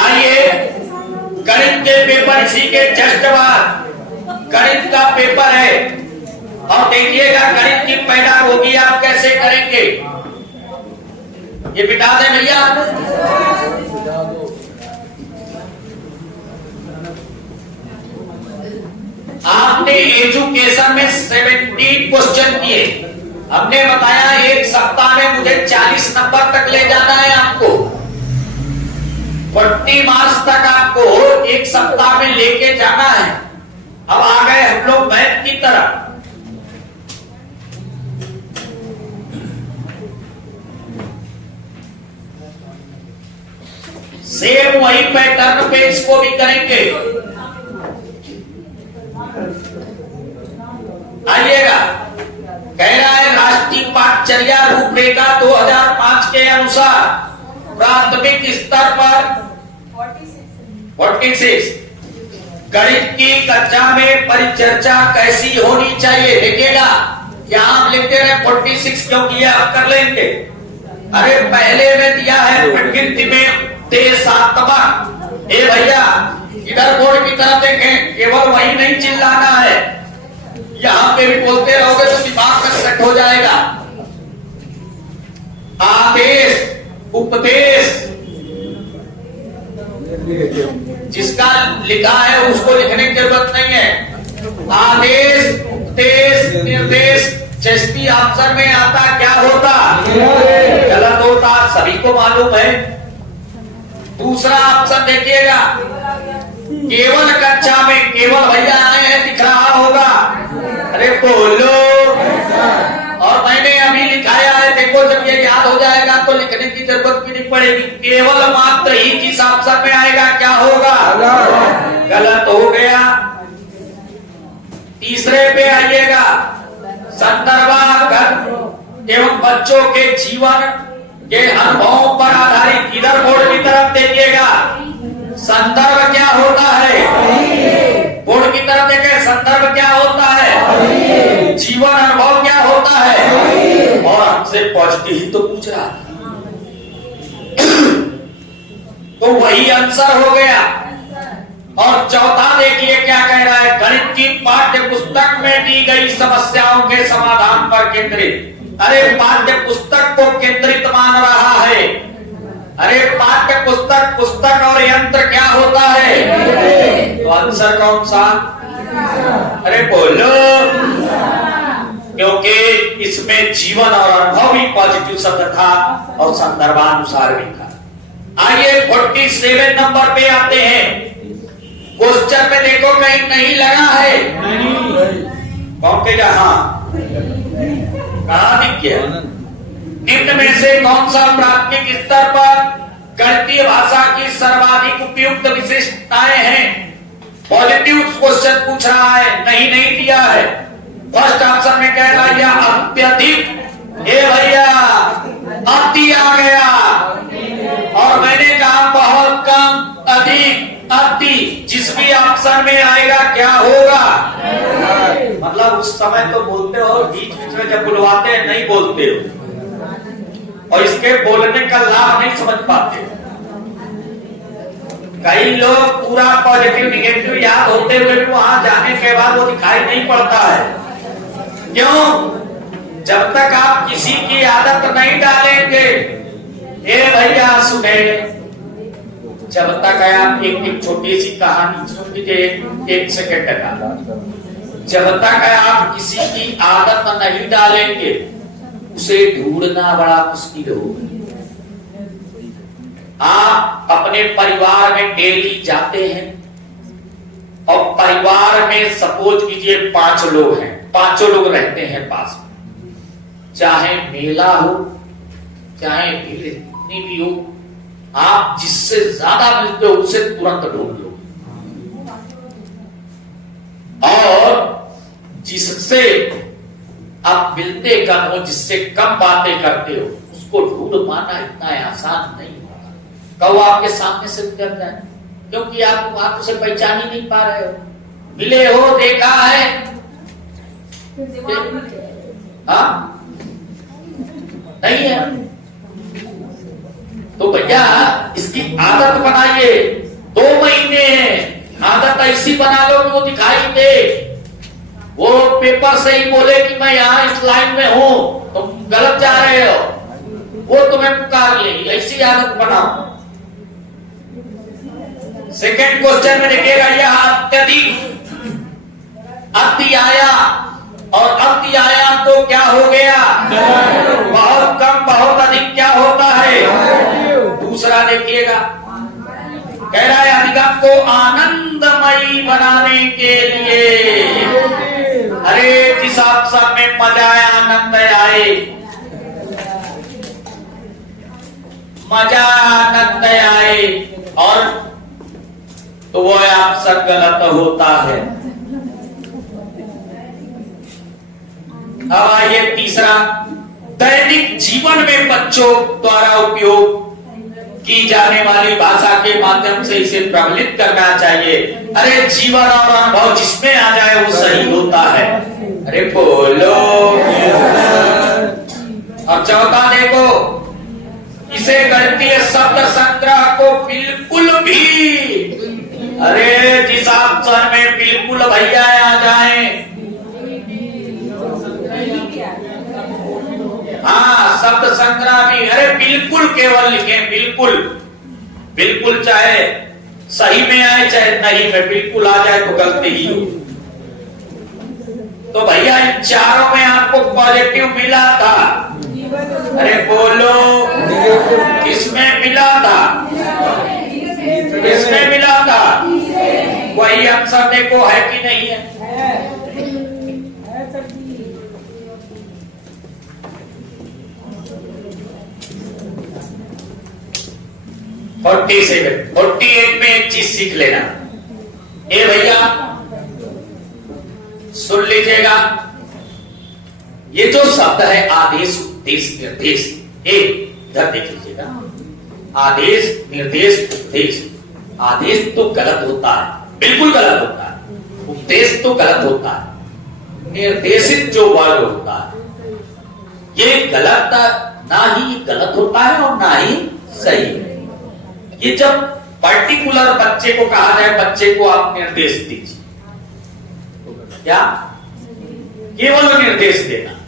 आइए गणित के पेपर, इसी के जस्ट बाद गणित का पेपर है और देखिएगा गणित की पेडागोगी आप कैसे करेंगे। ये बिठा दें भैया। आपने एजुकेशन में 17 क्वेश्चन किए, हमने बताया एक सप्ताह में मुझे 40 नंबर तक ले जाना है आपको। 40 मार्क्स तक आपको एक सप्ताह में लेके जाना है। अब आ गए हम लोग मैथ की तरफ। सेम वही पैटर्न पे इसको भी करेंगे। आइएगा, कह रहा है राष्ट्रीय पाठचर्या रूपरेखा 2005 के अनुसार प्राथमिक स्तर पर 46 गणित की कक्षा में परिचर्चा कैसी होनी चाहिए। देखिएगा यहां हम लिखते रहे 46 क्योंकि आप कर लेंगे। अरे पहले में दिया है प्रकृति में देशात्मक। ए भैया इधर बोर्ड की तरफ देखें, केवल वही नहीं चिल्लाना है, यहां पे भी बोलते रहोगे तो दिमाग में सेट हो जाएगा। आदेश, उपदेश, जिसका लिखा है उसको लिखने की जरूरत नहीं है। आदेश, उपदेश, निर्देश जैसी ऑप्शन में आता क्या होता? गलत होता, सभी को मालूम है। दूसरा ऑप्शन देखिएगा, केवल कक्षा में, केवल भैया आए हैं दिख रहा होगा, अरे बोलो। और मैंने अभी लिखाया है, देखो जब ये याद हो जाएगा तो लिखने की जरूरत भी नहीं पड़ेगी। केवल मात्र ही किस ऑप्शन में आएगा, क्या होगा? गलत हो गया। तीसरे पे आइएगा, संदर्भागत एवं बच्चों के जीवन ये अनुभवों पर आधारित। इधर बोर्ड की तरफ देखिएगा, संदर्भ क्या होता है? बोर्ड की तरफ देखें, संदर्भ क्या होता है? जीवन अनुभव क्या होता है? और हमसे पॉजिटिव ही तो पूछ रहा था, तो वही आंसर हो गया। और चौथा देखिए क्या कह रहा है, गणित की पाठ्य पुस्तक में दी गई समस्याओं के समाधान पर केंद्रित। अरे पाठ्य पुस्तक को केंद्रित मान रहा है। अरे पाठ्य पुस्तक, पुस्तक और यंत्र क्या होता है? तो आंसर कौन सा? अरे बोलो, क्योंकि इसमें जीवन और अनुभव भी पॉजिटिव शब्द था और संदर्भानुसार भी था। आइए 47 नंबर पे आते हैं। क्वेश्चन में देखो कहीं नहीं लगा है, कौन कहेगा? हाँ, कहा दिख गया? निम्न में से कौन सा प्राथमिक स्तर पर गणितीय भाषा की सर्वाधिक उपयुक्त विशिष्टताएं हैं? पॉजिटिव क्वेश्चन पूछ रहा है, नहीं दिया है। फर्स्ट ऑप्शन में कह रहा है या अत्यधिक। ए भैया, अति आ गया, और मैंने कहा बहुत कम, अधिक, अति। जिस भी ऑप्शन में आएगा क्या होगा? मतलब उस समय तो बोलते हो, बीच बीच में जब बुलवाते हैं नहीं बोलते हो, और इसके बोलने का लाभ नहीं समझ पाते। कई लोग पूरा पॉजिटिव निगेटिव याद होते हुए भी वहां जाने के बाद वो दिखाई नहीं पड़ता है। क्यों? जब तक आप किसी की आदत नहीं डालेंगे। ए भैया सुने, जब तक आप एक छोटी सी कहानी सुन लीजिए, 1 सेकेंड का। जब तक आप किसी की आदत नहीं डालेंगे, उसे ढूंढना बड़ा मुश्किल होगा। आप अपने परिवार में डेली जाते हैं, और परिवार में सपोज कीजिए 5 लोग हैं, 5 लोग रहते हैं पास में। चाहे मेला हो, चाहे भीड़ कितनी भी हो, आप जिससे ज्यादा मिलते हो उसे तुरंत ढूंढ लो, और जिससे आप मिलते कम हो, जिससे कम बातें करते हो, उसको ढूंढ पाना इतना आसान नहीं होगा। कहो आपके सामने से गुजर जाए, क्योंकि आप उसे पहचान ही नहीं पा रहे हो। मिले हो, देखा है, हाँ नहीं है। तो भैया इसकी आदत बनाइए। 2 महीने आदत ऐसी बना लो कि वो दिखाई दे। वो पेपर से ही बोले कि मैं यहाँ इस लाइन में हूं, तुम गलत जा रहे हो, वो तुम्हें पुकार ले, ऐसी आदत बनाओ। सेकेंड क्वेश्चन में देखिएगा, यह अत्यधिक, अति आया, और अति आया तो क्या हो गया? बहुत कम, बहुत अधिक क्या होता है? दूसरा देखिएगा, कह रहा है अधिगम को आनंदमयी बनाने के लिए। अरे जिस ऑप्शन में मजा आए, आनंद आए, मजा आनंद आए, और तो वो ऑप्शन गलत होता है। अब आइए तीसरा, दैनिक जीवन में बच्चों द्वारा उपयोग की जाने वाली भाषा के माध्यम से इसे प्रबलित करना चाहिए। अरे जीवन और अनुभव जिसमें आ जाए वो सही होता है। अरे बोलो। अब चौथा देखो, इसे गणितीय शब्द संग्रह को बिल्कुल भी, अरे जिस ऑप्शन में बिल्कुल भैया आ जाए, हाँ शब्द संग्रह भी, अरे बिल्कुल केवल लिखे, बिल्कुल, बिल्कुल चाहे सही में आए चाहे नहीं में, बिल्कुल आ जाए तो गलती ही हो। तो भैया इन चारों में आपको पॉजिटिव मिला था। अरे बोलो, किसमें मिला था? किसमें मिला था? वही आंसर देखो है कि नहीं है। 48 में एक चीज सीख लेना। ए भैया सुन लीजिएगा, ये जो शब्द है आदेश, उपदेश, निर्देश, इधर देख लीजिएगा, आदेश, निर्देश, उपदेश। आदेश तो गलत होता है, बिल्कुल गलत होता है। उपदेश तो गलत होता है। निर्देशित जो वर्ड होता है ये गलत, ना ही गलत होता है और ना ही सही है। ये जब पर्टिकुलर बच्चे को कहा जाए, बच्चे को आप निर्देश दीजिए, क्या केवल निर्देश देना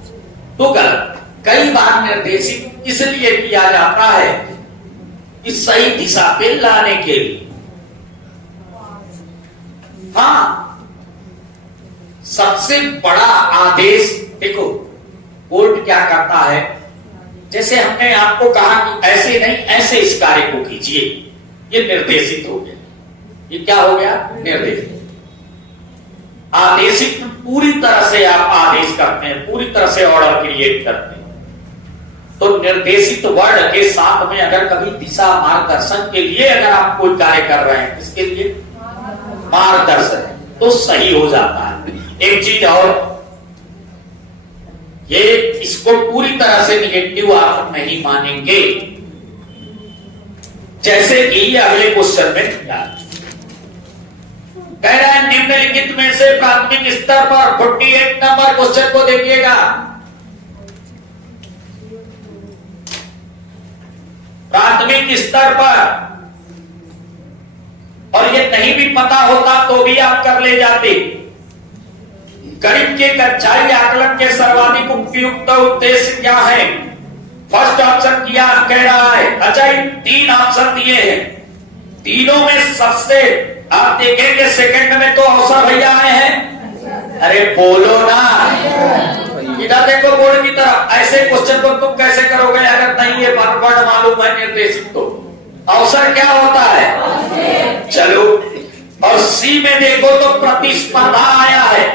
तो गलत। कई बार निर्देशित इसलिए किया जाता है कि सही दिशा पे लाने के लिए। हाँ, सबसे बड़ा आदेश देखो कोर्ट क्या करता है, जैसे हमने आपको कहा कि ऐसे नहीं ऐसे इस कार्य को कीजिए, ये निर्देशित हो गया। ये क्या हो गया? निर्देशित। आदेशित पूरी तरह से आप आदेश करते हैं, पूरी तरह से ऑर्डर क्रिएट करते हैं। तो निर्देशित वर्ड के साथ में अगर कभी दिशा मार्गदर्शन के लिए अगर आप कोई कार्य कर रहे हैं, इसके लिए मार्गदर्शन, तो सही हो जाता है। एक चीज और, ये इसको पूरी तरह से निगेटिव आप नहीं मानेंगे। जैसे कि अगले क्वेश्चन में कह रहा है निम्नलिखित में से प्राथमिक स्तर पर 48 नंबर क्वेश्चन को देखिएगा। प्राथमिक स्तर पर, और ये नहीं भी पता होता तो भी आप कर ले जाते। गणित के कक्षाई आकलन के सर्वाधिक उपयुक्त उद्देश्य क्या है? फर्स्ट ऑप्शन किया कह रहा है। अच्छा, 3 ऑप्शन दिए हैं, तीनों में सबसे आप देखेंगे सेकंड में तो अवसर भैया आए हैं। अरे बोलो ना, इधर देखो बोर्ड की तरफ। ऐसे क्वेश्चन को तुम कैसे करोगे अगर नहीं ये वर्ड मालूम है निर्देशित? तो अवसर क्या होता है? चलो, और सी में देखो तो प्रतिस्पर्धा आया है,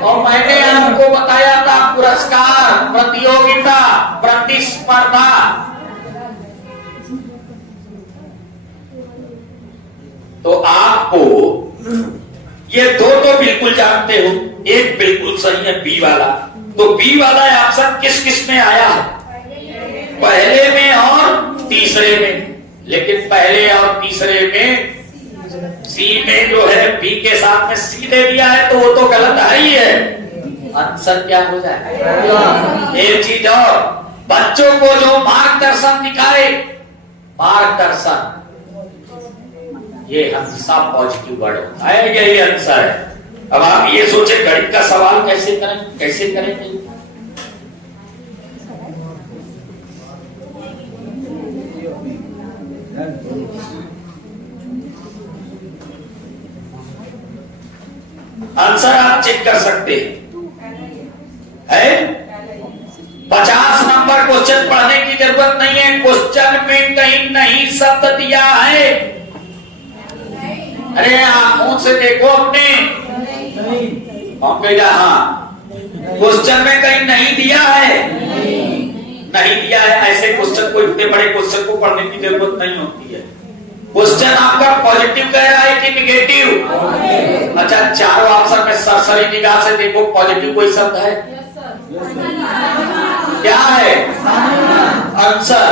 और मैंने आपको बताया था पुरस्कार, प्रतियोगिता, प्रतिस्पर्धा। तो आपको ये दो तो बिल्कुल जानते हो, एक बिल्कुल सही है बी वाला। तो बी वाला ऑप्शन किस किस में आया है? पहले में और तीसरे में। लेकिन पहले और तीसरे में सी में जो है बी के साथ में सी दे दिया है, तो वो तो गलत है ही है। आंसर क्या हो जाए? एक चीज और, बच्चों को जो मार्गदर्शन दिखाए, मार्गदर्शन ये हमेशा पॉजिटिव वर्ड होता है, यही आंसर है। अब आप ये सोचे गणित का सवाल कैसे करें, कैसे करेंगे? आंसर आप चेक कर सकते हैं। 50 नंबर क्वेश्चन पढ़ने की जरूरत नहीं है। क्वेश्चन में कहीं नहीं शब्द दिया है। अरे आंखों से देखो अपने, हाँ, क्वेश्चन में कहीं नहीं दिया है, नहीं दिया है। ऐसे क्वेश्चन को, इतने बड़े क्वेश्चन को पढ़ने की जरूरत नहीं होती है। क्वेश्चन आपका पॉजिटिव कह रहा है कि निगेटिव? अच्छा, चारों ऑप्शन में सरसरी निगाह से देखो, पॉजिटिव कोई शब्द है? क्या है आंसर?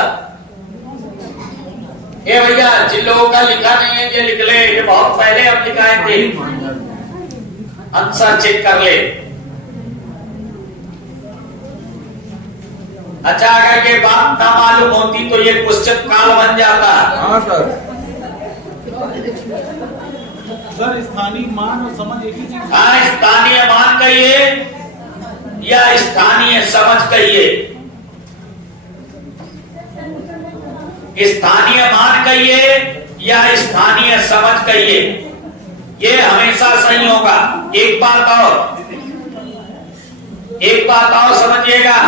ये भैया जिन लोगों का लिखा नहीं है ये लिख ले, ये बहुत पहले हम लिखाए थे। आंसर चेक कर ले। अच्छा, अगर ये बात ना मालूम होती तो ये क्वेश्चन काल बन जाता। हाँ सर, स्थानीय मान और समझ एक ही चीज। हाँ, स्थानीय मान कहिए या स्थानीय समझ कहिए, स्थानीय मान कहिए या स्थानीय समझ कहिए, ये हमेशा सही होगा। एक बात और समझिएगा,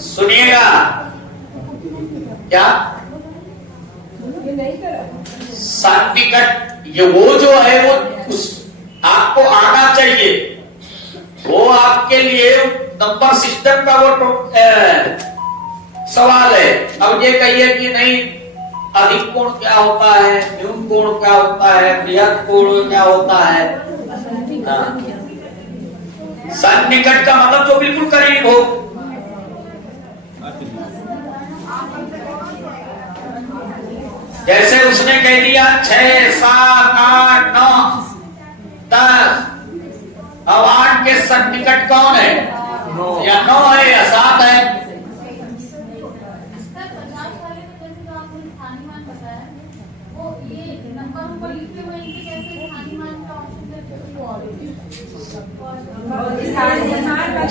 सुनिएगा। क्या सर्टिफिकेट, ये वो जो है वो आपको आना चाहिए, वो आपके लिए नंबर सिस्टम का वो सवाल है। अब ये कहिए कि नहीं अधिक कोण क्या होता है, न्यून कोण क्या होता है, बृहद कोण क्या होता है, सन्निकट का मतलब जो बिल्कुल करीब हो। जैसे उसने कह दिया 6, 7, 8, 9, 10, अब 8 के सन्निकट कौन है? या 9 है या 7 है?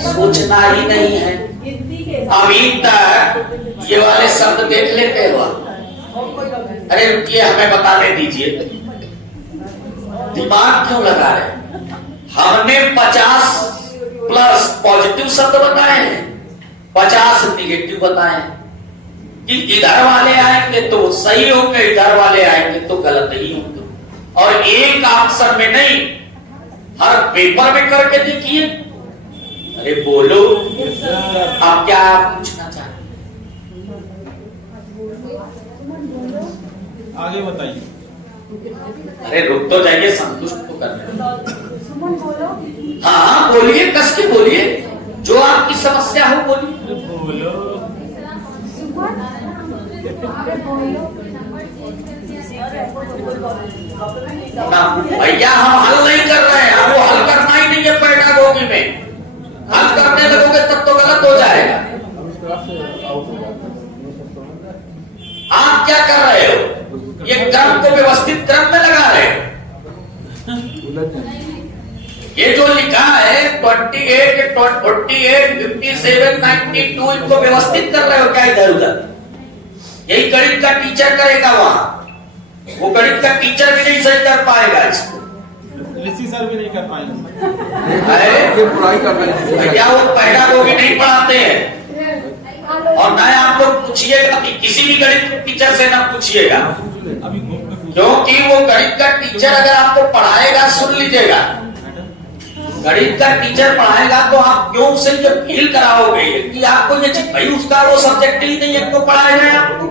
सोचना ही नहीं है। अभी तक ये वाले शब्द देख लेते हो। अरे रुकिए, हमें बताने दीजिए, दिमाग क्यों लगा रहे? हमने 50 प्लस पॉजिटिव शब्द बताए हैं, 50 निगेटिव बताए हैं कि इधर वाले आएंगे तो सही होंगे, इधर वाले आएंगे तो गलत ही होंगे। और एक ऑप्शन में नहीं, हर पेपर में करके देखिए। अरे बोलो, आप क्या पूछना चाहते? आगे बताइए। अरे रुक तो जाइए, संतुष्ट तो करने। हाँ बोलिए, कस के बोलिए, जो आपकी समस्या हो बोलिए। बोलो। भैया हम हल नहीं कर रहे हैं, हमको हल करना ही नहीं है। पैडागोगी में हल करने लगोगे तब तो गलत हो जाएगा। आप क्या कर रहे हो? ये क्रम को व्यवस्थित क्रम में लगा रहे हो। ये जो लिखा है 28, 48, 57, 92, इनको व्यवस्थित कर रहे हो क्या इधर उधर? यही गणित का टीचर करेगा वहां। वो गणित का टीचर भी नहीं सही कर पाएगा इसको। ऋषि सर भी नहीं कर पाएंगे। भैया वो पैडागोगी नहीं पढ़ाते हैं। और ना आप लोग पूछिएगा, किसी भी गणित टीचर से ना पूछिएगा, क्योंकि वो गणित का टीचर अगर आपको पढ़ाएगा, सुन लीजिएगा, गणित का टीचर पढ़ाएगा तो आप क्यों उसे ये फील कराओगे कि आपको ये चीज, भाई उसका वो सब्जेक्ट ही नहीं है, क्यों पढ़ाएगा आपको?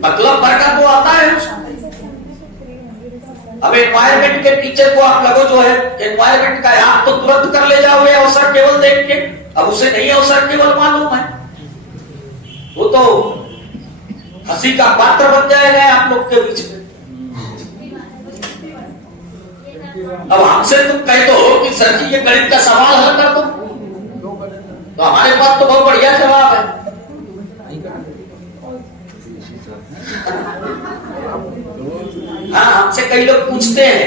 मतलब भरका तो आता है उसको। अब एनवायरमेंट के टीचर को आप लगो जो है एनवायरमेंट का, आप तो तुरंत कर ले जाओगे अवसर केवल देख के। अब उसे नहीं अवसर केवल मालूम है, वो तो हंसी का पात्र बन जाएगा आप लोग के बीच में। अब हमसे तुम कह दो कि सर जी ये गणित का सवाल हल कर दो, तो हमारे पास तो बहुत बढ़िया जवाब है। हाँ, हमसे कई लोग पूछते हैं,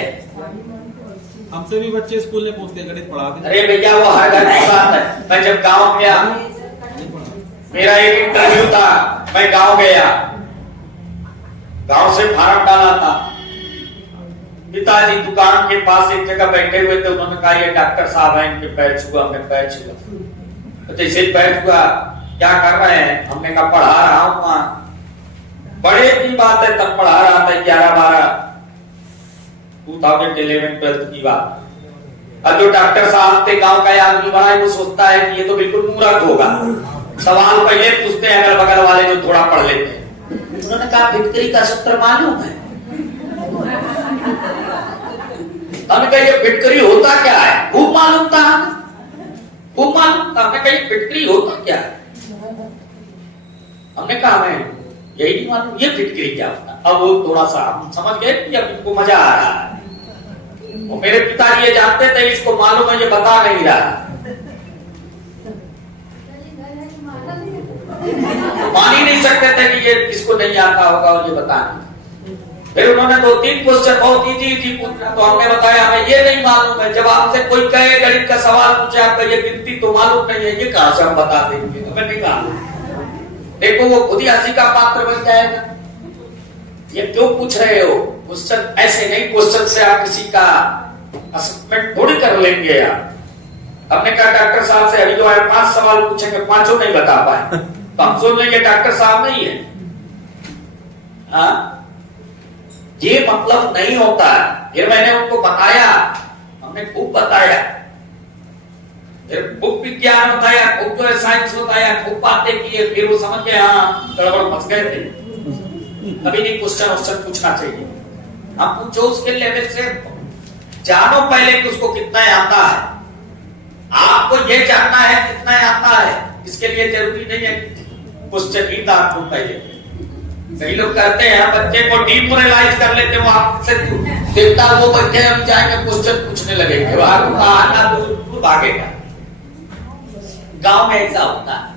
हमसे भी बच्चे स्कूल में पूछते हैं गणित पढ़ा दें। अरे भैया वो हर घर की बात है। मैं जब गांव गया, मेरा एक इंटरव्यू था, मैं गांव गया, गांव से फार्म डाला था। पिताजी दुकान के पास एक जगह बैठे हुए थे, उन्होंने कहा ये डॉक्टर साहब हैं, इनके पैर छुआ। मैं पैर छुआ, जैसे पैर छुआ, क्या कर रहे हैं? हमने कहा पढ़ा रहा हूं वहां। बड़े की बात है, तब पढ़ा रहा था 2011-12 की बात। अब जो डॉक्टर साहब थे, गांव का आदमी बड़ा है, वो सोचता है कि ये तो बिल्कुल मूर्ख होगा, सवाल पहले पूछते हैं अगल बगल वाले जो थोड़ा पढ़ लेते हैं। उन्होंने कहा फिटकरी का सूत्र मालूम है? हमने कहा ये फिटकरी होता क्या है? खूब मालूम था, खूब मालूम था। हमने कहा ये फिटकरी होता क्या है? हमने कहा हमें यही नहीं मालूम, ये फिटकरी क्या होता। अब वो थोड़ा सा हम समझ गए कि अब इनको मजा आ रहा है। वो मेरे पिताजी ये जानते थे इसको मालूम है, ये बता नहीं रहा। मान ही नहीं सकते थे कि ये किसको नहीं आता होगा और ये बता नहीं। फिर उन्होंने 2-3 क्वेश्चन बहुत इजी पूछा, तो हमने बताया हमें ये नहीं मालूम है। जब आपसे कोई कहे गणित का सवाल पूछे, आपका ये गिनती तो मालूम नहीं है, ये कहां से हम बता देंगे? हमें नहीं मालूम। देखो वो खुद ही हंसी का पात्र बन जाएगा। ये क्यों पूछ रहे हो क्वेश्चन? ऐसे नहीं, क्वेश्चन से आप किसी का असेसमेंट थोड़ी कर लेंगे यार। हमने कहा डॉक्टर साहब से अभी जो है 5 सवाल पूछेंगे, 5 नहीं बता पाए तो हम सोच लेंगे डॉक्टर साहब नहीं है। हाँ, ये मतलब नहीं होता है। फिर मैंने उनको बताया, हमने खूब बताया, फिर बुक विज्ञान बताया, खूब जो है साइंस बताया, खूब बातें की। फिर वो समझ गए हाँ गड़बड़ फंस गए थे। कभी नहीं क्वेश्चन पूछना चाहिए। आप पूछो उसके लेवल से, जानो पहले कि उसको कितना आता है, आपको ये जानना है कितना आता है, इसके लिए जरूरी नहीं है क्वेश्चन ही तो आपको पहले। कई लोग करते हैं बच्चे को डिमोरलाइज कर लेते, वो आपसे देखता वो बच्चे हम जाएंगे क्वेश्चन पूछने लगेंगे, दूर भागेगा। गांव में ऐसा होता है।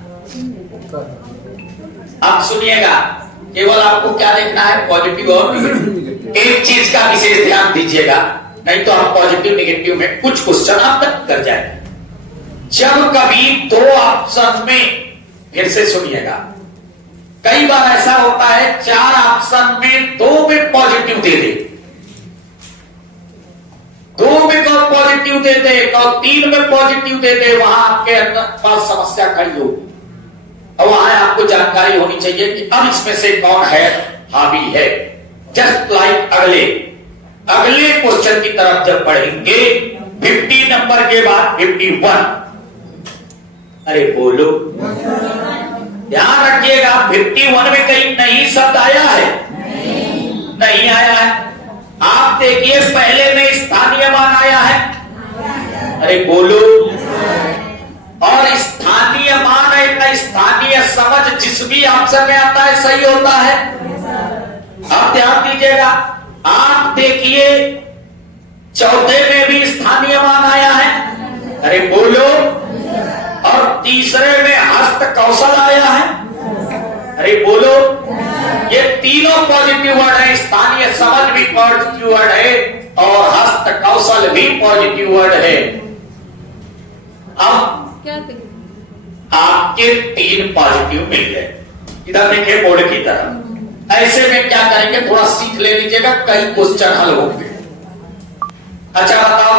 अब सुनिएगा, केवल आपको क्या देखना है, पॉजिटिव और नेगेटिव। एक चीज का विशेष ध्यान दीजिएगा, नहीं तो आप पॉजिटिव नेगेटिव में कुछ क्वेश्चन आप तक कर जाएंगे। जब कभी दो ऑप्शन में, फिर से सुनिएगा, कई बार ऐसा होता है 4 ऑप्शन में 2 में पॉजिटिव दे दे, 2 में को पॉजिटिव दे दे और 3 में पॉजिटिव दे दे, वहां आपके अंदर पास समस्या खड़ी होगी। और वहां आपको जानकारी होनी चाहिए कि अब इसमें से कौन है हावी है। जस्ट लाइक अगले क्वेश्चन की तरफ जब बढ़ेंगे, 50 नंबर के बाद 51, अरे बोलो, ध्यान रखिएगा 51 में कहीं नहीं शब्द आया है, नहीं आया है। आप देखिए पहले में स्थानीय मान आया है, अरे बोलो, और स्थानीय मान है, स्थानीय समझ जिस भी ऑप्शन में आता है सही होता है। अब ध्यान दीजिएगा, आप देखिए चौथे में भी स्थानीय मान आया है, अरे बोलो, और तीसरे में हस्त कौशल आया है, अरे बोलो। ये तीनों पॉजिटिव वर्ड है, स्थानीय समझ भी पॉजिटिव वर्ड है और हस्त कौशल भी पॉजिटिव वर्ड है। अब आपके 3 पॉजिटिव मिल गए। इधर देखिए बोर्ड की तरफ। ऐसे में क्या करेंगे, थोड़ा सीख ले लीजिएगा, कई क्वेश्चन हल होंगे। अच्छा बताओ,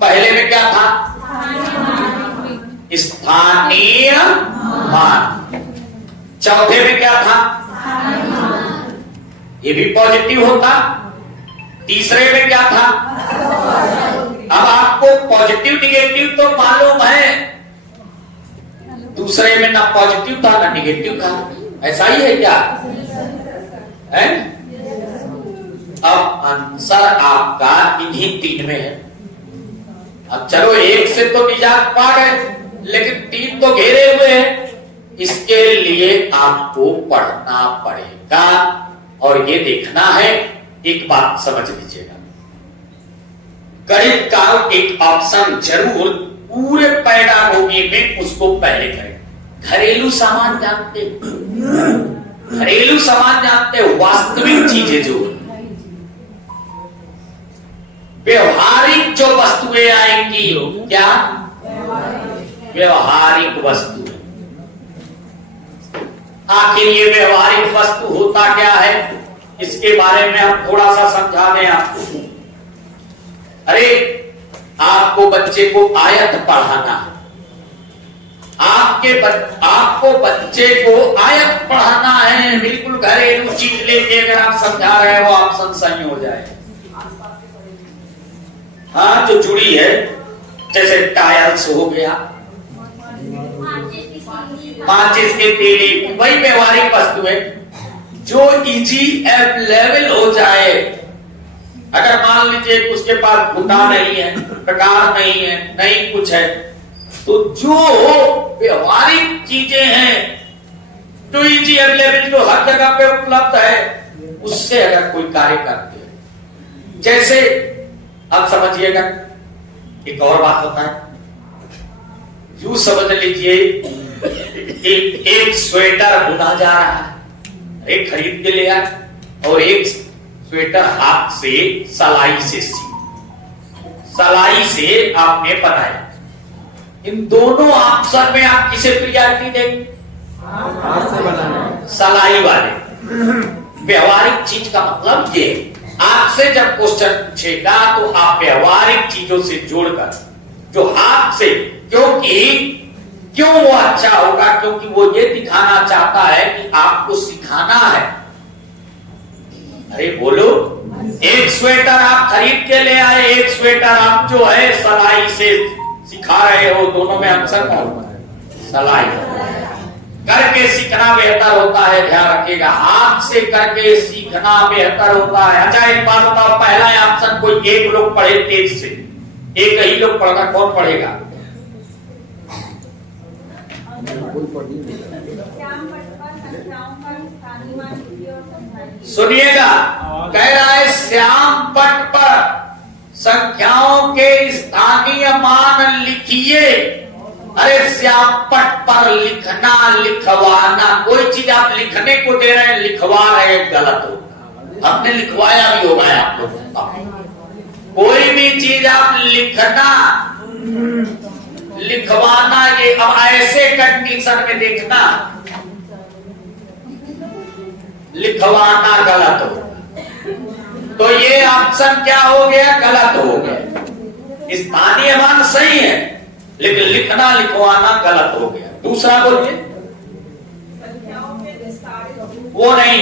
पहले में क्या था, स्थानीय मान। चौथे में क्या था, ये भी पॉजिटिव होता। तीसरे में क्या था, अब आपको पॉजिटिव निगेटिव तो मालूम है, दूसरे में ना पॉजिटिव था ना निगेटिव था, ऐसा ही है क्या है? अब आंसर आपका इन्हीं 3 में है। अब चलो एक से तो निजात पा गए, लेकिन 3 तो घेरे हुए हैं। इसके लिए आपको पढ़ना पड़ेगा और ये देखना है। एक बात समझ लीजिएगा, गणित का एक ऑप्शन जरूर पूरे पैडागोगी में उसको पहले करें। घरेलू सामान जानते हो, घरेलू सामान जानते हो, वास्तविक चीजें जो व्यवहारिक जो वस्तुएं आएंगी, क्या व्यवहारिक वस्तु। आखिर ये व्यवहारिक वस्तु होता क्या है, इसके बारे में हम थोड़ा सा समझा दें आपको। अरे आपको बच्चे को आयत पढ़ाना है, आपको बच्चे को आयत पढ़ाना है, बिल्कुल घरेलू चीज लेके अगर आप समझा रहे हो ऑप्शन सही हो जाए। हाँ, जो जुड़ी है, जैसे टायर्स हो गया, माचिस के तीली, वही व्यवहारिक वस्तु है जो इजी अवेलेबल हो जाए। अगर मान लीजिए उसके पास बुता नहीं है, प्रकार नहीं है, नहीं कुछ है, तो जो व्यवहारिक चीजें हैं, जो इजी अवेलेबल, जो हर जगह पे उपलब्ध है, उससे अगर कोई कार्य करते हैं, जैसे आप समझिएगा। एक और बात होता है, यूं समझ लीजिए एक स्वेटर बुना जा रहा है, एक खरीद के ले आए, और एक स्वेटर हाथ से सलाई से आपने बनाया। इन दोनों ऑप्शन में आप किसे प्रियॉरिटी देंगे? हाथ से बनाना, सलाई वाले। व्यवहारिक चीज का मतलब ये, आपसे जब क्वेश्चन पूछेगा तो आप व्यवहारिक चीजों से जोड़कर, जो हाथ से, क्यों वो अच्छा होगा, क्योंकि वो ये दिखाना चाहता है कि आपको सिखाना है। अरे बोलो, एक स्वेटर आप खरीद के ले आए, एक स्वेटर आप जो है सलाई से सिखा रहे हो, दोनों में अंतर कौन है? सलाई करके सीखना बेहतर होता है, ध्यान रखिएगा। हाथ से करके सीखना बेहतर होता है। अच्छा एक बात बताओ, पहला ऑप्शन कोई एक लोग पढ़े तेज से, एक ही लोग पढ़ना, कौन पढ़ेगा? सुनिएगा, कह रहा है श्याम पट पर संख्याओं के स्थानीय मान लिखिए। अरे श्याम पट पर लिखना लिखवाना, कोई चीज आप लिखने को दे रहे हैं, लिखवा रहे हैं, गलत हो। हमने लिखवाया भी होगा आप लोगों का। कोई भी चीज आप लिखना लिखवाना, ये अब ऐसे कंडीशन में देखना, लिखवाना गलत हो, तो ये ऑप्शन क्या हो गया, गलत हो गया। स्थानीय मान सही है, लेकिन लिखना लिखवाना गलत हो गया। दूसरा बोलिए, वो नहीं,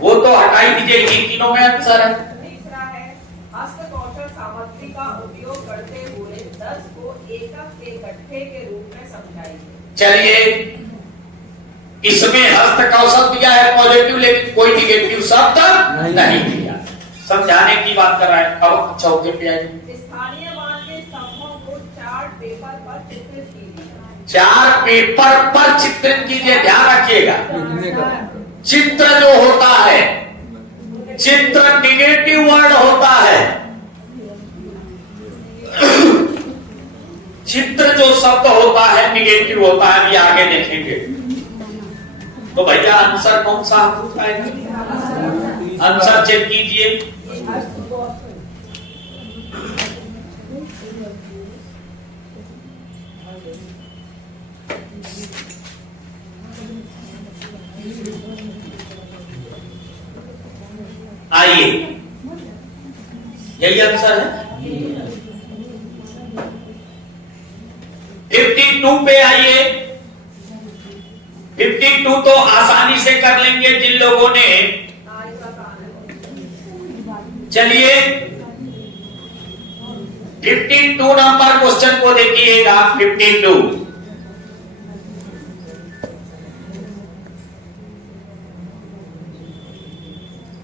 वो तो हटाई दीजिए, इन तीनों में आंसर है। तीसरा है हस्तकौशल सामग्री का उपयोग करते हुए 10 को एकक के गट्ठे के रूप में समझाइए। चलिए, इसमें हस्त कौशल दिया है पॉजिटिव, लेकिन कोई निगेटिव शब्द नहीं दिया। समझाने की बात कर रहा है। अब चौथे पे आइए। स्थानीय मान के स्तंभों को चार्ट पेपर पर चित्रित कीजिए। चार्ट पेपर पर चित्रित कीजिए, ध्यान रखिएगा। चित्र जो होता है, चित्र निगेटिव वर्ड होता है। चित्र जो शब्द होता है निगेटिव होता है, अभी आगे देखेंगे। तो भैया आंसर कौन सा आएगा? आंसर चेक कीजिए। आइए, यही आंसर है। 52 पे आइए। 52 तो आसानी से कर लेंगे जिन लोगों ने। चलिए 52 नंबर क्वेश्चन को देखिएगा। 52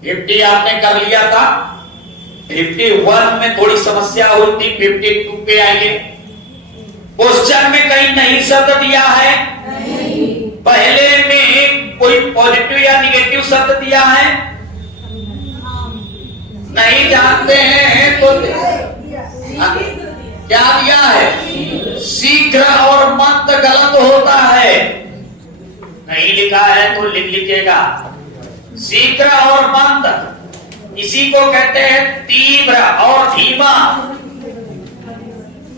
50 आपने कर लिया था। 51 में थोड़ी समस्या हुई थी। 52 पे आइए। क्वेश्चन में कहीं नहीं शब्द दिया है, पहले में कोई पॉजिटिव या निगेटिव शब्द दिया है, नहीं जानते हैं तो क्या दिया है? शीघ्र और मंद गलत होता है। नहीं लिखा है तो लिख लीजिएगा। शीघ्र और मंद, इसी को कहते हैं तीव्र और धीमा।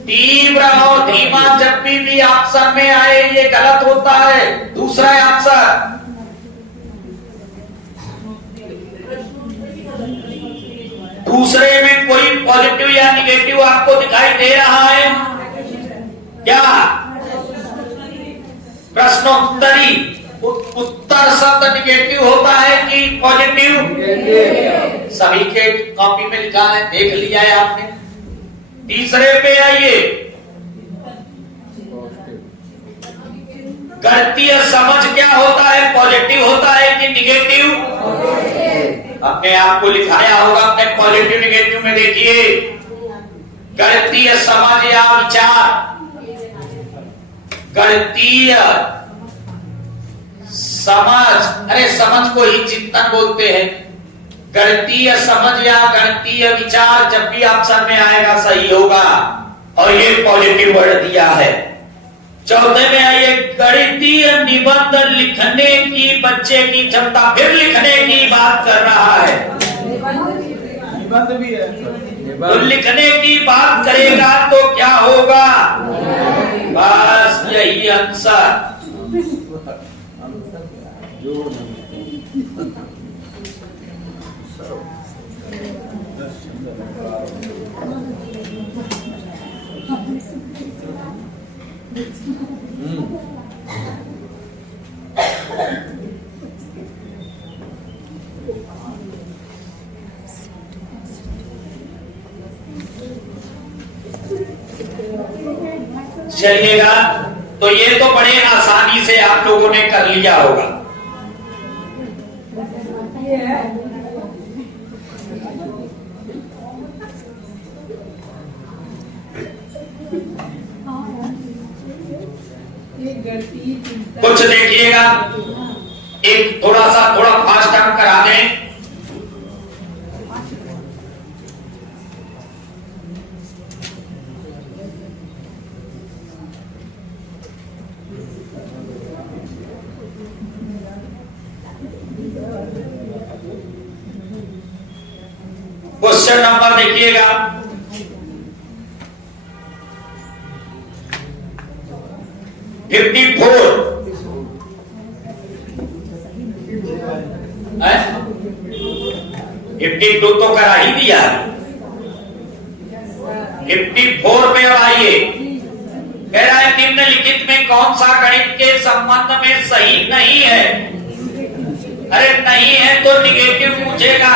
तीव्र और धीमा जब भी ऑप्शन में आए ये गलत होता है। दूसरा ऑप्शन, दूसरे में कोई पॉजिटिव या निगेटिव आपको दिखाई दे रहा है क्या? प्रश्नोत्तरी, उत्तर शब्द निगेटिव होता है कि पॉजिटिव? सभी के कॉपी में लिखा है, देख लिया है आपने। तीसरे पे आइए। गणितीय समझ क्या होता है? पॉजिटिव होता है कि निगेटिव? अपने आप को लिखाया होगा अपने पॉजिटिव निगेटिव में। देखिए, गणितीय समझ या विचार, गणितीय समझ, अरे समझ को ही चिंतन बोलते हैं। गणितीय समझ या गणितीय विचार जब भी ऑप्शन में आएगा सही होगा। और ये पॉजिटिव वर्ड दिया है। चौथे में आइए। गणितीय निबंध लिखने की बच्चे की क्षमता, फिर लिखने की बात कर रहा है। निबंध भी है, तो लिखने की बात करेगा तो क्या होगा? बस यही आंसर। चलिएगा, तो ये तो बड़े आसानी से आप लोगों ने कर लिया होगा। कुछ कुछ देखिएगा, एक थोड़ा फास्ट हम करा दें। क्वेश्चन नंबर देखिएगा, $54 52 तो करा ही दिया। 54 पे अब आइए, कह रहा है निम्नलिखित में कौन सा गणित के संबंध में सही नहीं है। अरे नहीं है तो निगेटिव पूछेगा,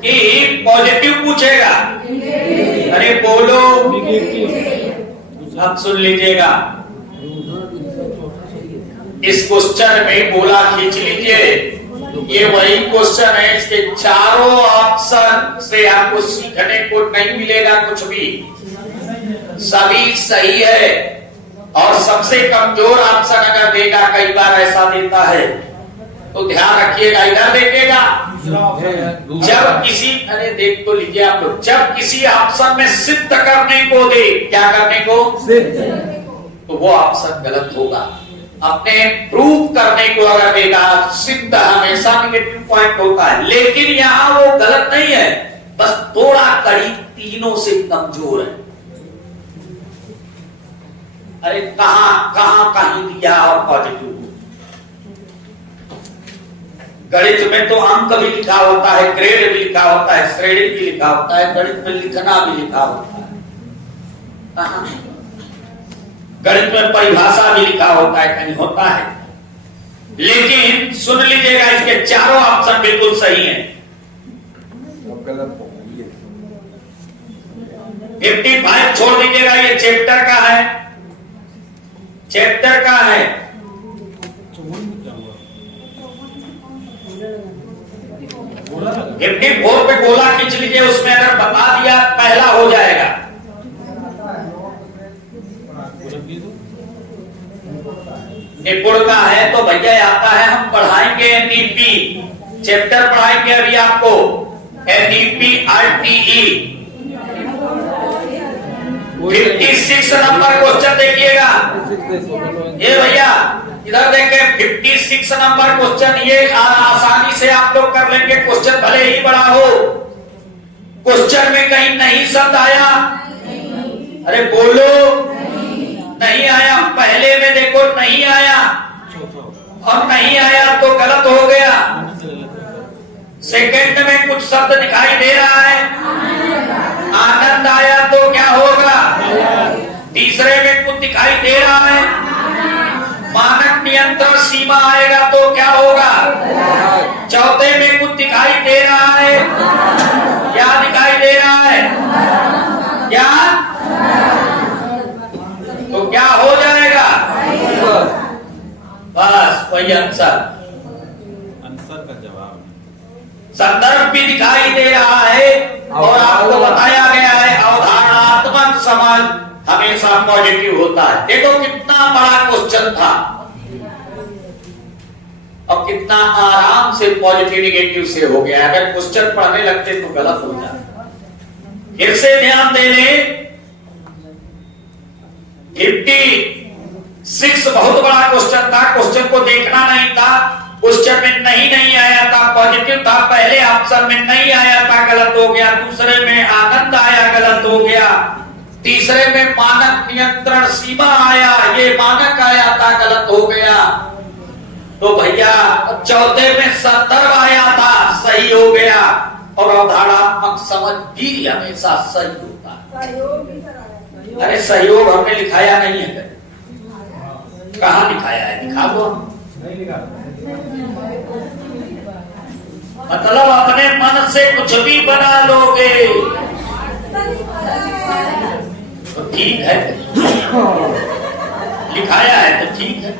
कि पॉजिटिव पूछेगा। अरे बोलो, अब सुन लीजिएगा, इस क्वेश्चन में बोला खींच लीजिए, ये वही क्वेश्चन है, इसके चारों ऑप्शन से आपको सीखने को नहीं मिलेगा कुछ भी, सभी सही है। और सबसे कमजोर ऑप्शन अगर देगा, कई बार ऐसा देता है, तो ध्यान रखिएगा, इधर देखिएगा, जब किसी, अरे देख तो लीजिए आप लोग, जब किसी ऑप्शन में सिद्ध करने को दे, क्या करने को, तो वो ऑप्शन गलत होगा। अपने प्रूव करने को अगर देगा, सिद्ध हमेशा निगेटिव पॉइंट होता है, लेकिन यहां वो गलत नहीं है, बस थोड़ा करीब तीनों से कमजोर है। अरे कहीं दिया और पॉजिटिव। गणित में तो अंक भी लिखा होता है, ग्रेड भी लिखा होता है, श्रेणी भी लिखा होता है, गणित में लिखना भी लिखा होता है, गणित में परिभाषा भी लिखा होता है, कहीं होता है। लेकिन सुन लीजिएगा, इसके चारों ऑप्शन बिल्कुल सही हैं। 55 छोड़ दीजिएगा, ये चैप्टर का है, चैप्टर का है। 54 पे गोला खींच लीजिए, उसमें अगर बता दिया पहला हो जाएगा। निपुण का है तो भैया आता है, हम पढ़ाएंगे एनडीपी चैप्टर पढ़ाएंगे अभी आपको, एनडीपी आरटीई 56 नंबर क्वेश्चन देखिएगा। ये भैया इधर देखें, 56 नंबर क्वेश्चन, ये आसानी से आप लोग कर लेंगे, क्वेश्चन भले ही बड़ा हो। क्वेश्चन में कहीं नहीं शब्द आया, अरे बोलो, नहीं आया, पहले में देखो नहीं आया, और नहीं आया तो गलत हो गया। सेकंड में कुछ शब्द दिखाई दे रहा है, आनंद आया तो क्या होगा, तीसरे में कुछ दिखाई दे रहा है, मानक नियंत्रण सीमा आएगा तो क्या होगा, चौथे में कुछ दिखाई दे रहा है, क्या दिखाई दे रहा है, क्या, तो क्या हो जाएगा, बस वही आंसर का जवाब। संदर्भ भी दिखाई दे रहा है, और आपको बताया गया है अवधारणात्मक समझ हमेशा पॉजिटिव होता है। देखो कितना बड़ा क्वेश्चन था, अब कितना आराम से पॉजिटिव निगेटिव से हो गया। अगर क्वेश्चन पढ़ने लगते तो गलत हो जाता। फिर से ध्यान दे लें, 56 बहुत बड़ा क्वेश्चन था, क्वेश्चन को देखना नहीं था, क्वेश्चन में नहीं आया था, पॉजिटिव था, पहले ऑप्शन में नहीं आया था, गलत हो गया, दूसरे में आनंद आया, गलत हो गया, तीसरे में मानक नियंत्रण सीमा आया, ये मानक आया था, गलत हो गया, तो भैया चौथे में संदर्भ आया था, सही हो गया। और अवधारणात्मक समझ भी हमेशा सही होता है। अरे सहयोग हमने लिखाया नहीं है, कहाँ लिखाया है, दिखा दो। मतलब अपने मन से कुछ भी बना लोगे तो ठीक है, लिखाया है तो ठीक है।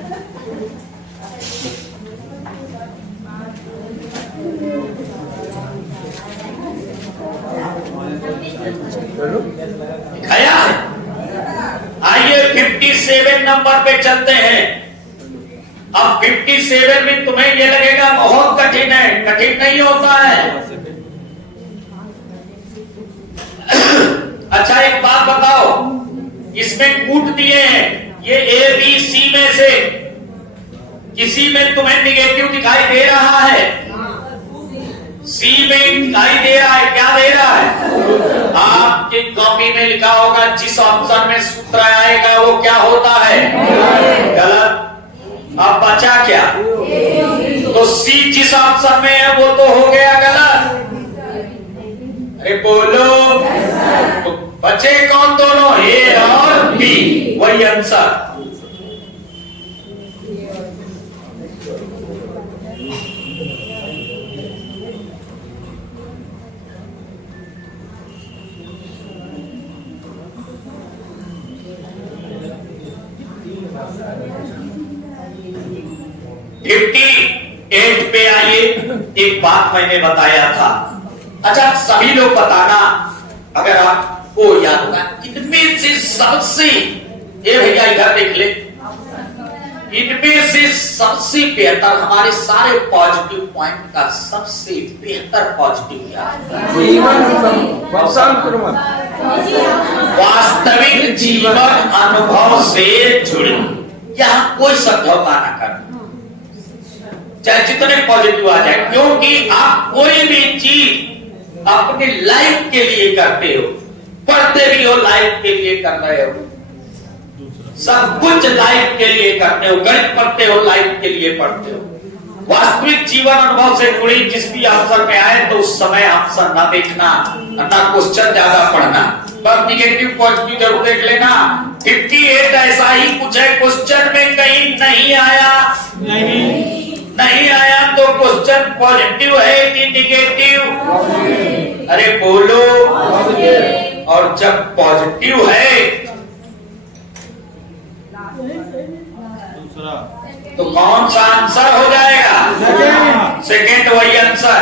दिखाया है। आइए 57 नंबर पे चलते हैं। अब 57 में तुम्हें ये लगेगा बहुत कठिन है, कठिन नहीं होता है। अच्छा एक बात बताओ, इसमें कूट दिए हैं, ये ए बी सी में से किसी में तुम्हें निगेटिव दिखाई दे रहा है? सी में दिखाई दे रहा है, क्या दे रहा है? आपकी कॉपी में लिखा होगा जिस ऑप्शन में सूत्र आएगा वो क्या होता है? गलत। अब बचा क्या? तो सी जिस ऑप्शन में है वो तो हो गया गलत। अरे बोलो, तो बचे कौन दोनों? ए और बी, वही आंसर। एट पे आइए। एक बात मैंने बताया था, अच्छा सभी लोग बताना अगर आपको याद होगा, इनमें से सबसे, ये भैया इधर देख ले, इनमें से सबसे बेहतर, हमारे सारे पॉजिटिव पॉइंट का सबसे बेहतर पॉजिटिव क्या है? वास्तविक जीवन अनुभव से जुड़ी। यहां कोई समझौता ना करना, चाहे जितने पॉजिटिव आ जाए, क्योंकि आप कोई भी चीज अपनी लाइफ के लिए करते हो, पढ़ते भी हो लाइफ के लिए कर रहे हो, सब कुछ लाइफ के लिए करते हो, गणित पढ़ते हो लाइफ के लिए पढ़ते हो। वास्तविक जीवन अनुभव से जुड़ी जिस भी अवसर में आए तो उस समय आंसर ना देखना, ना क्वेश्चन ज्यादा पढ़ना, बस निगेटिव पॉजिटिव जरूर देख लेना। 58 ऐसा ही कुछ है, क्वेश्चन में कहीं नहीं आया, नहीं आया तो क्वेश्चन पॉजिटिव है कि निगेटिव? अरे बोलो। और जब पॉजिटिव है तो कौन सा आंसर हो जाएगा? सेकेंड वही आंसर।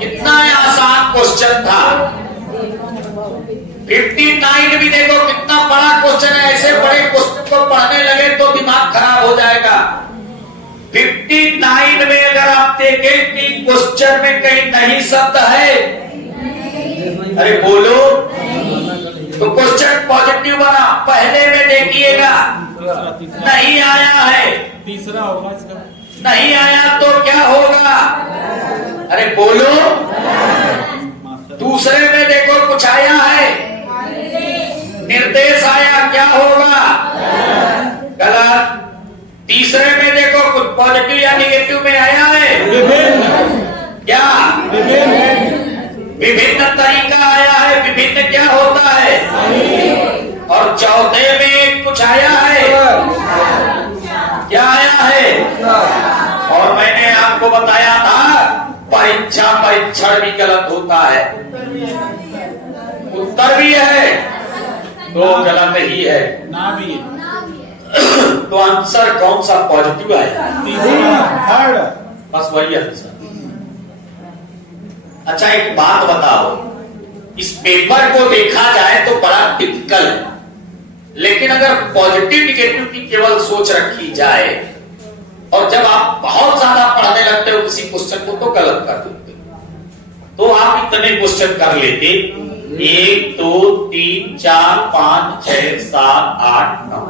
कितना आसान क्वेश्चन था। 59 भी देखो कितना बड़ा क्वेश्चन है, ऐसे बड़े क्वेश्चन को पढ़ने लगे तो दिमाग खराब हो जाएगा। 59 में अगर आप देखें कि क्वेश्चन में कहीं नहीं शब्द है, अरे बोलो, तो क्वेश्चन पॉजिटिव बना। पहले में देखिएगा नहीं आया है, तीसरा होगा इसका, नहीं आया तो क्या होगा? अरे बोलो। दूसरे में देखो कुछ आया है, निर्देश आया, क्या होगा? गलत। तीसरे में देखो कुछ पॉजिटिव या निगेटिव में आया है, क्या? विभिन्न तरीका आया है, विभिन्न क्या होता है? और चौथे में कुछ आया है, क्या आया है? और मैंने आपको बताया था परीक्षण भी गलत होता है, उत्तर भी है तो गलत ही है, ना भी है। तो आंसर कौन सा पॉजिटिव आया? थर्ड, बस वही आंसर। अच्छा एक बात बताओ, इस पेपर को देखा जाए तो बड़ा टिपिकल है, लेकिन अगर पॉजिटिव निगेटिव की केवल सोच रखी जाए और जब आप बहुत ज्यादा पढ़ने लगते हो किसी क्वेश्चन को तो गलत कर देते हो। तो आप इतने क्वेश्चन कर लेते, 1 2 3 4 5 6 7 8 9,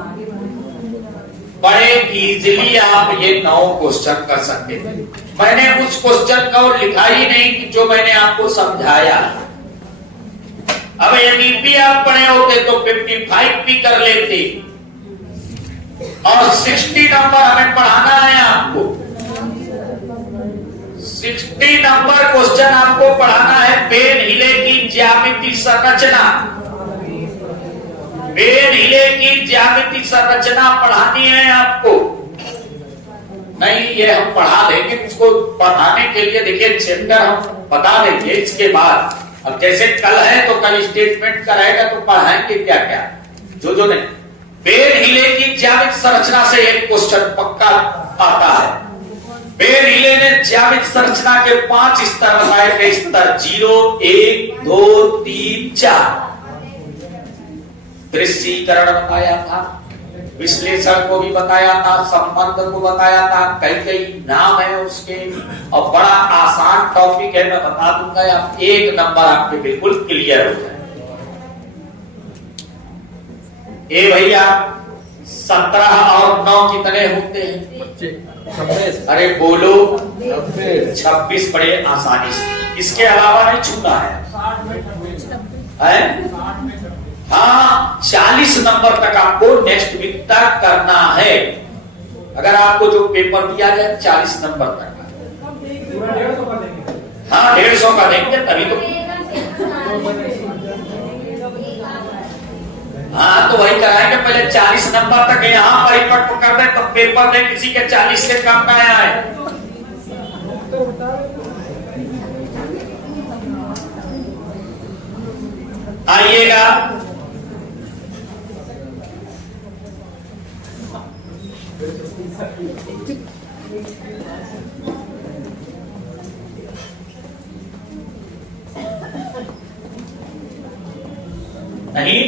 बड़े इजीली आप ये 9 क्वेश्चन कर सकते थे। मैंने उस क्वेश्चन को लिखा ही नहीं कि जो मैंने आपको समझाया। अब यदि भी आप पढ़े होते तो 55 भी कर लेते, और 60 नंबर हमें पढ़ाना है आपको। 60 नंबर क्वेश्चन आपको पढ़ाना है, पेन हिले की ज्यामिति संरचना। पेन हिले की ज्यामिति संरचना पढ़ानी है आपको। नहीं ये हम पढ़ा देंगे, इसको पढ़ाने के लिए देखिए चैप्टर हम बता देंगे। इसके बाद अब जैसे कल है तो कल स्टेटमेंट का रहेगा तो पढ़ाएंगे क्या क्या, जो नहीं। पेन हिले की ज्यामिति संरचना से एक क्वेश्चन पक्का आता है। फिर रीले ने ज्यामिति संरचना के 5 स्तर बताए थे। स्तर 0, 1, 2, 3, 4। दृश्यीकरण बताया था, विश्लेषण को भी बताया था, संबंध को बताया था, कई नाम है उसके, और बड़ा आसान टॉपिक है, मैं बता दूंगा, आप 1 नंबर आपके बिल्कुल क्लियर हो जाए। ए भैया 17 और 9 कितने होते हैं? 26। अरे बोलो 26 बड़े आसानी से, इसके अलावा नहीं छूना है। हाँ 40 नंबर तक आपको नेक्स्ट वीक तक करना है। अगर आपको जो पेपर दिया जाए 40 नंबर तक का, हाँ 150 का देंगे तभी तो। हाँ तो वही कराएंगे, पहले 40 नंबर तक यहाँ परिपक्व कर दे, तब पेपर में किसी के 40 से कम ना आए। आइएगा नहीं,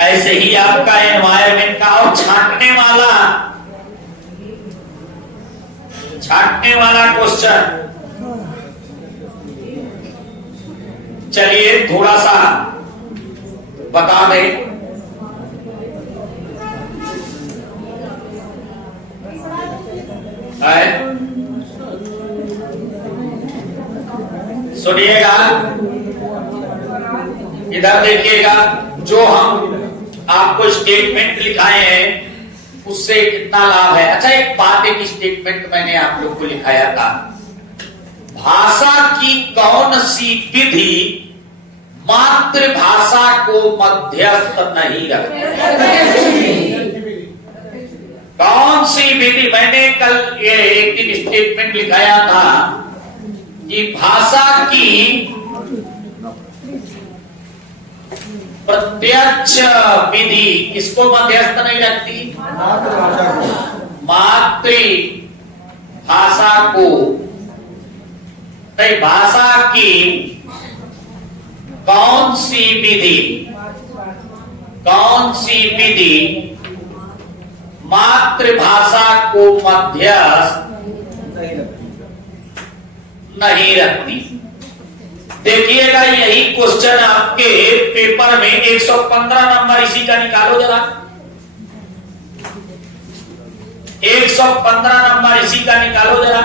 ऐसे ही आपका एनवायरमेंट का, और छांटने वाला क्वेश्चन, चलिए थोड़ा सा बता दें। सुनिएगा, इधर देखिएगा, जो हम आपको स्टेटमेंट लिखाए हैं उससे कितना लाभ है। अच्छा एक बात, एक स्टेटमेंट मैंने आप लोग को लिखाया था, भाषा की कौन सी विधि मातृभाषा को मध्यस्थ नहीं रखती? कौन सी विधि? मैंने कल ये एक दिन स्टेटमेंट लिखाया था कि भाषा की प्रत्यक्ष विधि किसको मध्यस्थ नहीं रखती? मातृभाषा को। नहीं, भाषा की कौन सी विधि मातृभाषा को मध्यस्थ नहीं रखती? देखिएगा, यही क्वेश्चन आपके पेपर में 115 नंबर इसी का निकालो जरा। 115 नंबर इसी का निकालो जरा।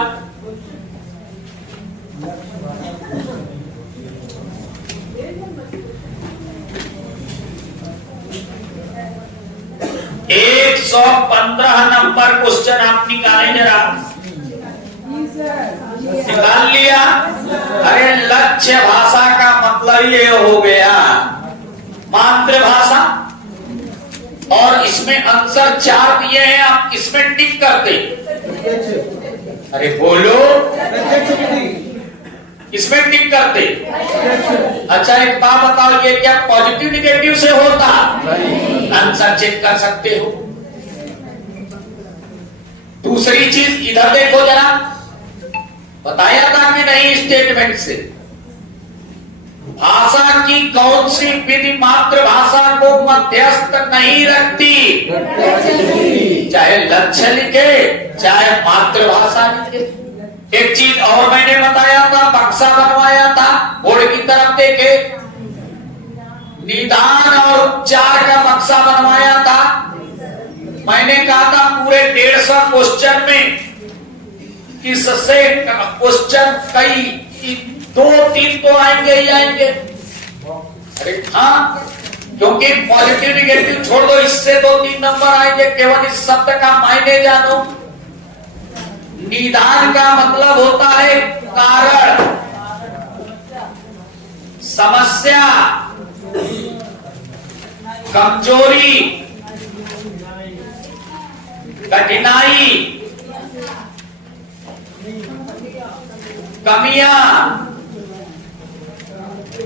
एक 115 नंबर क्वेश्चन आप निकालें जरा। निकाल लिया? अरे लक्ष्य भाषा का मतलब ये हो गया मातृभाषा, और इसमें आंसर 4 दिए हैं, आप इसमें टिक करते। अरे बोलो, इसमें टिक करते। अच्छा एक बात बताओ, ये क्या पॉजिटिव निगेटिव से होता? आंसर चेक कर सकते हो। दूसरी चीज इधर देखो जरा, बताया था कि नहीं स्टेटमेंट से, भाषा की कौन सी विधि मातृभाषा को मध्यस्थ नहीं रखती? चाहे लक्ष्य लिखे चाहे मातृभाषा लिखे। एक चीज और मैंने बताया था, बक्सा बनवाया था, बोर्ड की तरफ देखे, निदान और उपचार का बक्सा बनवाया था। मैंने कहा था पूरे 150 क्वेश्चन में इससे क्वेश्चन कई 2-3 तो आएंगे ही आएंगे। अरे हाँ, क्योंकि पॉजिटिव निगेटिव छोड़ दो, इससे 2-3 नंबर आएंगे। केवल इस शब्द का मायने जानो। निदान का मतलब होता है कारण, समस्या, कमजोरी, कठिनाई, कमियां,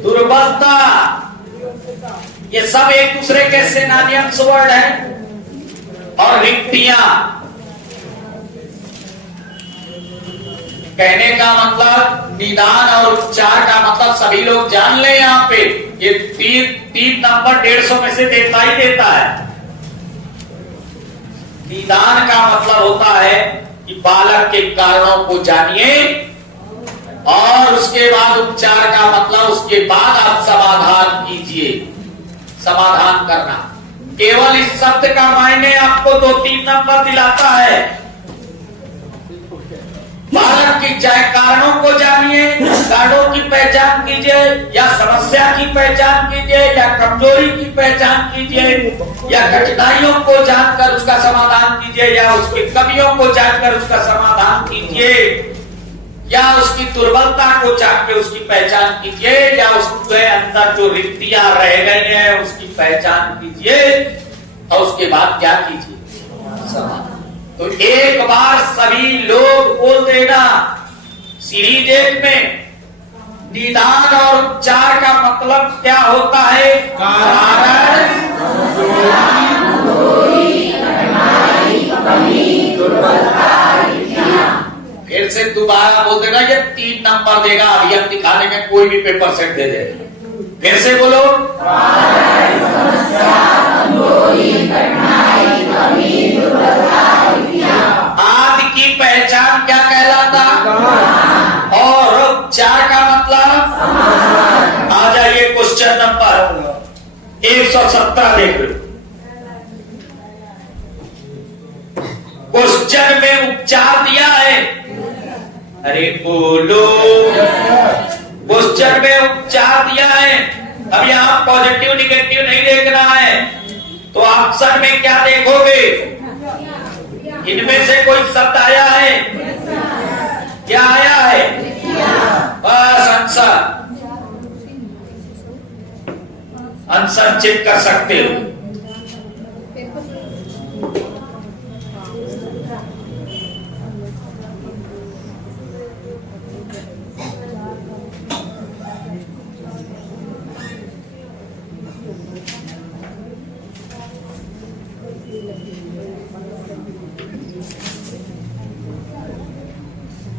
दुर्बलता, ये सब एक दूसरे के सिनोनिम्स वर्ड है। और रिक्तियां, कहने का मतलब निदान और उपचार का मतलब सभी लोग जान ले। यहाँ पे ये तीन नंबर 150 में से देता ही देता है। निदान का मतलब होता है कि बालक के कारणों को जानिए, और उसके बाद उपचार का मतलब उसके बाद आप समाधान कीजिए। समाधान करना, केवल इस शब्द का मायने आपको 2-3 नंबर दिलाता है। बालक की चाहे कारणों को जानिए, कारणों की पहचान कीजिए, या समस्या की पहचान कीजिए, या कमजोरी की पहचान कीजिए, या कठिनाइयों को जानकर उसका समाधान कीजिए, या उसकी कमियों को जानकर उसका समाधान कीजिए, या उसकी दुर्बलता को जान के उसकी पहचान कीजिए, या उसके अंदर जो रिक्तियां रह गई हैं उसकी पहचान कीजिए, और उसके बाद क्या कीजिए? समाधान। तो एक बार सभी लोग बोल देना सीरीज 1 में निदान और उपचार का मतलब क्या होता है? कारण, फिर से दोबारा बोल देना, ये 3 नंबर देगा। अभी हम दिखाने में कोई भी पेपर सेट दे दे। फिर से बोलो, आदि की पहचान क्या कहलाता? और उपचार का मतलब? आ जाइए क्वेश्चन नंबर 117 देख लो। क्वेश्चन में उपचार दिया है। अरे बोलो, क्वेश्चन में उपचार दिया है। अब यहाँ पॉजिटिव निगेटिव नहीं देखना है, तो ऑप्शन में क्या देखोगे? इनमें से कोई शब्द आया है? क्या आया है? बस आंसर चेक कर सकते हो।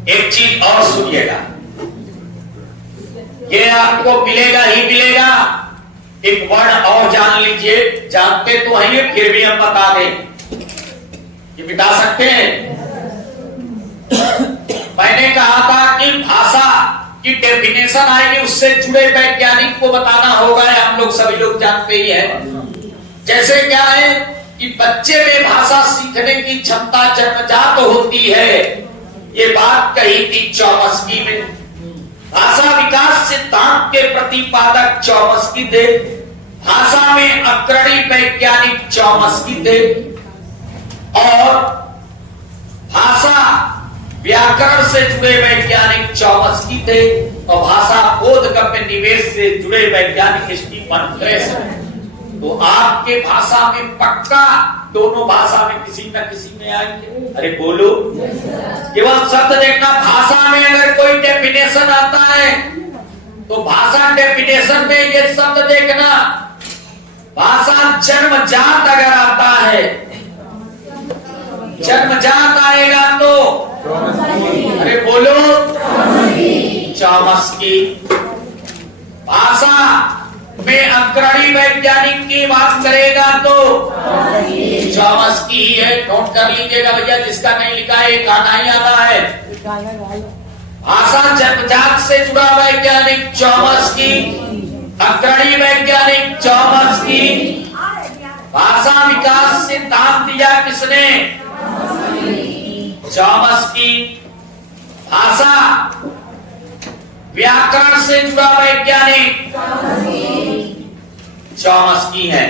एक चीज और सुनिएगा, ये आपको मिलेगा ही मिलेगा। एक वर्ड और जान लीजिए, जानते तो हैं फिर भी हम बता दें कि मिटा सकते हैं। मैंने कहा था कि भाषा की डेफिनेशन आएगी, उससे जुड़े वैज्ञानिक को बताना होगा, हम लोग सभी लोग जानते ही हैं। जैसे क्या है कि बच्चे में भाषा सीखने की क्षमता जन्मजात होती है, ये बात कही थी चौमस्की में। भाषा विकास सिद्धांत के प्रतिपादक चौमस्की थे। भाषा में अग्रणी वैज्ञानिक चौमस्की थे, और भाषा व्याकरण से जुड़े वैज्ञानिक चौमस्की थे, और भाषा बोधगम्य निवेश से जुड़े वैज्ञानिक स्टीफन ग्रेस। तो आपके भाषा में पक्का दोनों भाषा में किसी न किसी में आएंगे। अरे बोलो, केवल शब्द देखना। भाषा में अगर कोई डेफिनेशन आता है तो भाषा डेफिनेशन में ये शब्द देखना। भाषा जन्मजात अगर आता है, जन्मजात आएगा तो अरे बोलो, चौमस्की। भाषा में अग्रणी वैज्ञानिक की बात करेगा तो चौमस्की ही है। नोट कर लीजिएगा भैया, जिसका नहीं लिखा है गाना ही आता है। भाषा जन्मजात से जुड़ा वैज्ञानिक चौमस्की, अग्रणी वैज्ञानिक चौमस्की। भाषा विकास सिद्धांत दिया किसने? चौमस्की। भाषा व्याकरण से जुड़ा वैज्ञानिक चौमस्की है।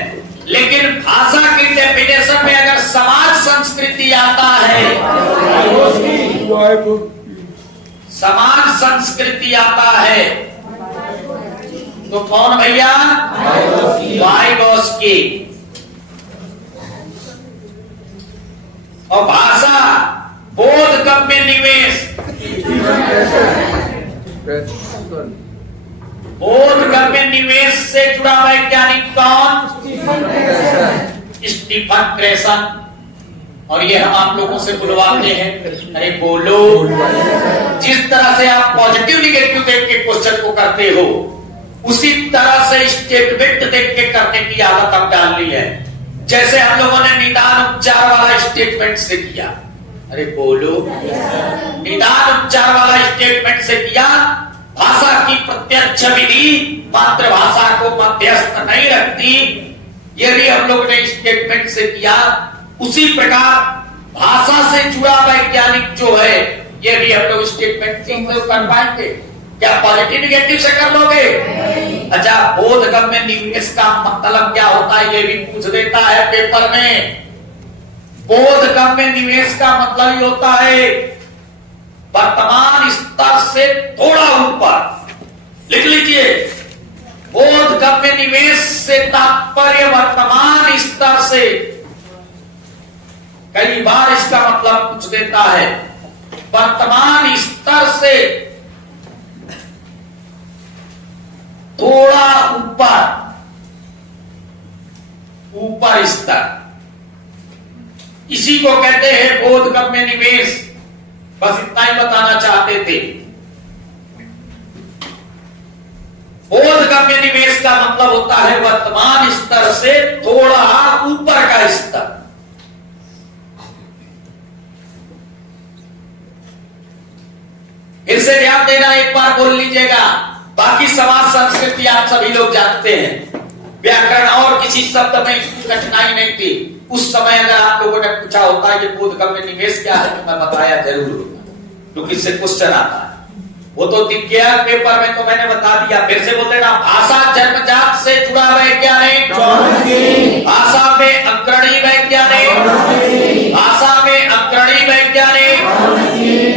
लेकिन भाषा की डेफिनेशन में अगर समाज संस्कृति आता है, समाज संस्कृति आता है, तो कौन भैया? वाइगोस्की। और भाषा बोधगम्य निवेश बोधगम्य निवेश से जुड़ा वैज्ञानिक कौन? Stephen Cresson. और ये हम आप लोगों से बुलवाते हैं, अरे बोलो। जिस तरह से आप पॉजिटिव निगेटिव देख के क्वेश्चन को करते हो, उसी तरह से स्टेटमेंट देख के करने की आदत अब डाल ली है। जैसे हम लोगों ने निदान उपचार वाला स्टेटमेंट से किया, अरे बोलो। निदान उपचार वाला स्टेटमेंट से किया, भाषा की प्रत्यक्ष विधि मातृभाषा को मध्यस्थ नहीं रखती, ये भी हम लोग ने स्टेटमेंट से किया। उसी प्रकार भाषा से जुड़ा वैज्ञानिक जो है, ये भी हम लोग स्टेटमेंट से कर पाएंगे क्या? पॉजिटिव निगेटिव से कर लोगे? अच्छा, बोधगम्य निवेश का मतलब क्या होता है, ये भी पूछ देता है पेपर में। बोधगम्य निवेश का मतलब ये होता है वर्तमान स्तर से थोड़ा ऊपर। लिख लीजिए, बोधगम्य निवेश से तात्पर्य वर्तमान स्तर से। कई बार इसका मतलब पूछ देता है वर्तमान स्तर से थोड़ा ऊपर स्तर, इसी को कहते हैं बोधगम्य निवेश। बस इतना ही बताना चाहते थे। बोधगम्य निवेश का मतलब होता है वर्तमान स्तर से थोड़ा ऊपर का स्तर। फिर से ध्यान देना, एक बार बोल लीजिएगा। बाकी समाज संस्कृति आप सभी लोग जानते हैं, व्याकरण और किसी शब्द में इतनी कठिनाई नहीं थी। उस समय अगर आप लोगों ने पूछा होता है कि बोधगम्य निवेश क्या है, तो मैं बताया जरूर होगा, क्योंकि इससे क्वेश्चन आता है। वो तो दिख गया पेपर में, तो मैंने बता दिया। फिर से बोल देना, भाषा जन्मजात से जुड़ा वैज्ञानिक, भाषा में अग्रणी वैज्ञानिक, भाषा में अग्रणी वैज्ञानिक,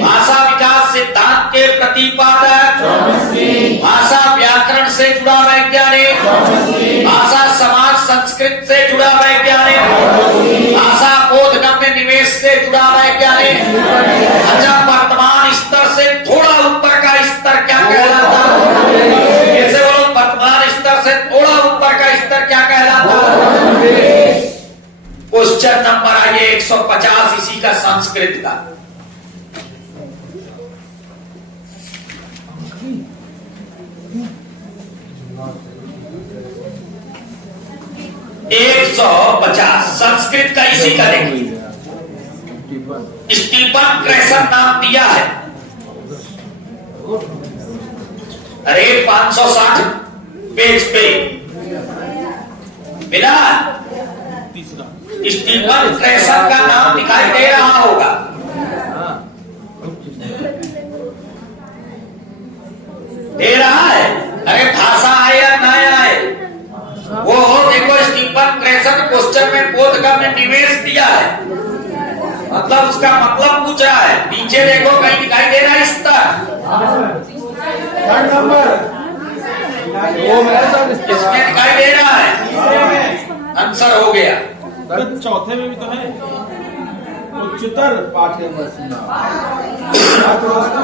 भाषा विकास सिद्धांत के प्रतिपादक, भाषा व्याकरण से जुड़ा वैज्ञानिक, भाषा समाज संस्कृत से जुड़ा वैज्ञानिक, भाषा बोधगम्य निवेश से जुड़ा वैज्ञानिक। अच्छा, वर्तमान स्तर से थोड़ा ऊपर का स्तर क्या कहलाता? कैसे बोलो, वर्तमान स्तर से थोड़ा ऊपर का स्तर क्या कहलाता? क्वेश्चन नंबर आइए 150 इसी का संस्कृत का। एक 150 संस्कृत का इसी का देखिए। स्टीफन क्रेसन नाम दिया है। अरे 560 पेज पे मिला। स्टीफन क्रेसन का नाम दिखाई दे रहा होगा। दे रहा है? अरे भाषा आए या ना आए, वो देखो स्टीफन क्रेसन क्वेश्चन में बोधगम्य निवेश दिया है, मतलब उसका मतलब पूछ रहा है। नीचे देखो कहीं दिखाई दे रहा है स्तर इसमें दिखाई दे रहा है, आंसर हो गया। चौथे में भी तो है उच्चतर पाठ्य।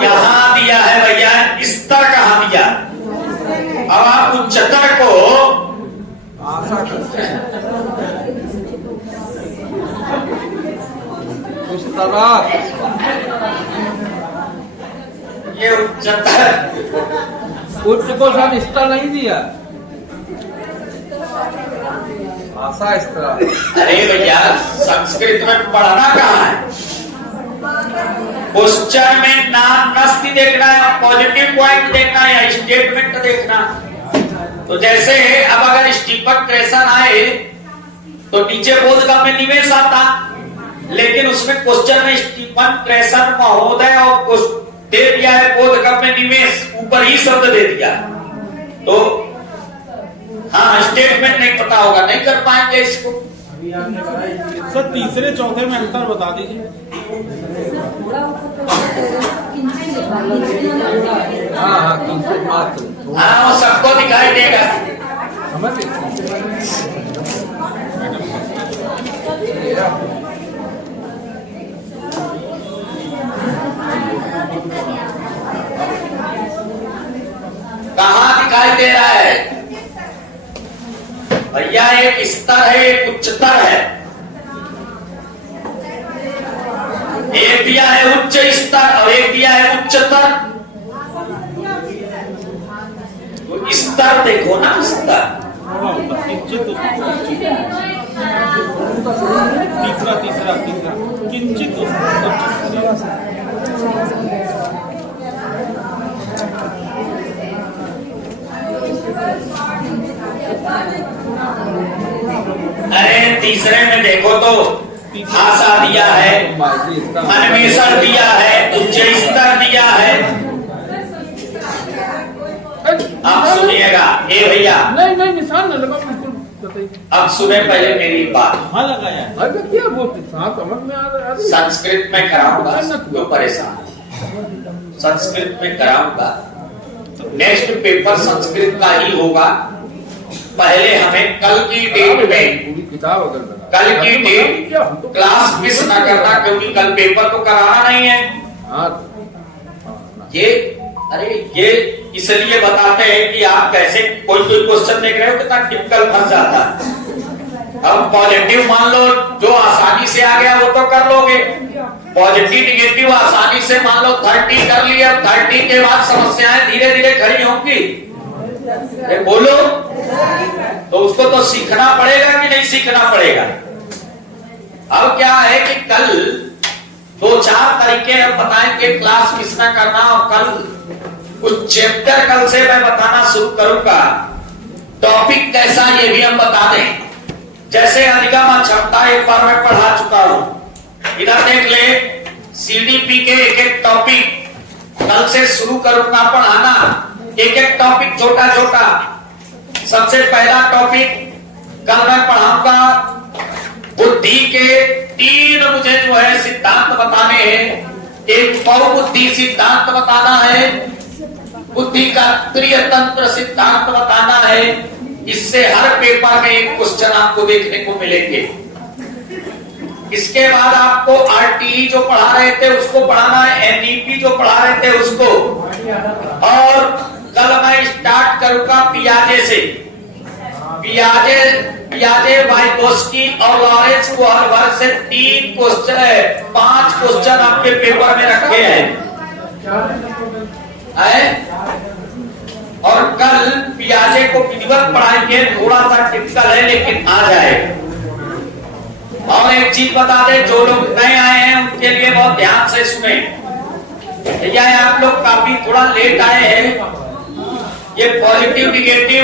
यहाँ दिया है भैया, स्तर कहाँ दिया? अब आप उच्चतर को ये उच्चतर, उच्च को सब स्तर नहीं दिया, भाषा स्तर। अरे भैया, संस्कृत में पढ़ना कहाँ है? क्वेश्चन में नाम नस्ती देखना है, पॉजिटिव पॉइंट देखना है या स्टेटमेंट देखना। तो जैसे अब अगर स्टीफन क्रेसन आए तो नीचे बोधगम्य निवेश आता, लेकिन उसमें क्वेश्चन में स्टीफन क्रेसन महोदय और दे दिया है बोधगम्य निवेश, ऊपर ही शब्द दे दिया। तो हाँ, स्टेटमेंट नहीं पता होगा, नहीं कर पाएंगे इसको। सर तीसरे चौथे में अंतर बता दीजिए। हाँ, वो सबको दिखाई देगा। कहाँ दिखाई भैया एक स्तर है, एक उच्चतर है। एक दिया है उच्च स्तर और एक दिया है उच्चतर। तो स्तर देखो ना, स्तर। तीसरा किंचित अरे तीसरे में देखो तो भाषा दिया है, अन्वेषण दिया है, उच्च स्तर दिया है। अब सुनिएगा, ए भैया नहीं निशान न लगा, बिल्कुल बताइए। अब सुने पहले मेरी बात। हाँ लगाया। अरे क्या बोलते, साफ समझ में आ रहा है। संस्कृत में कराऊंगा, क्यों परेशान? संस्कृत में कराऊंगा। नेक्स्ट पेपर संस्कृत का ही होगा। पहले हमें कल की डेट में, पूरी किताब अगर कल की डेट क्लास मिस ना करना, क्योंकि कल पेपर तो कराना नहीं है। ये अरे ये इसलिए बताते हैं कि आप कैसे कोई क्वेश्चन देख रहे हो कितना टिपिकल फंस जाता है। अब पॉजिटिव मान लो, जो आसानी से आ गया वो तो कर लोगे। पॉजिटिव निगेटिव आसानी से मान लो 30 कर लिया, 30 के बाद समस्याएं धीरे धीरे खड़ी होंगी। बोलो, तो उसको तो सीखना पड़ेगा कि नहीं सीखना पड़ेगा? अब क्या है कि कल 2-4 तरीके हम बताएंगे क्लास मिस ना करना, और कल कुछ चैप्टर कल से मैं बताना शुरू करूंगा। टॉपिक कैसा ये भी हम बता दें। जैसे अधिगम क्षमता एक बार मैं पढ़ा चुका हूं, इधर देख ले। सीडीपी के एक एक टॉपिक कल से शुरू करूंगा पढ़ाना, एक एक टॉपिक छोटा छोटा। सबसे पहला टॉपिक कल मैं पढ़ाऊंगा, बुद्धि के 3 मुझे जो है सिद्धांत बताने हैं। एक बहुबुद्धि सिद्धांत बताना है, बुद्धि का त्रिय तंत्र सिद्धांत बताना है। इससे हर पेपर में एक क्वेश्चन आपको देखने को मिलेंगे। इसके बाद आपको आरटीई जो पढ़ा रहे थे उसको पढ़ाना है, एनईपी जो पढ़ा रहे थे उसको। और कल मैं स्टार्ट करूंगा पियाजे से। पियाजे वाइगोस्की और लॉरेंस को हर वर्ग से 3 क्वेश्चन है, 5 क्वेश्चन आपके पेपर में रखे हैं। और कल पियाजे को विधिवत पढ़ाएंगे, थोड़ा सा टिपिकल है लेकिन आ जाए। और एक चीज बता दे, जो लोग नए आए हैं उनके लिए बहुत ध्यान से सुने। भैया आप लोग काफी थोड़ा लेट आए हैं। ये पॉजिटिव निगेटिव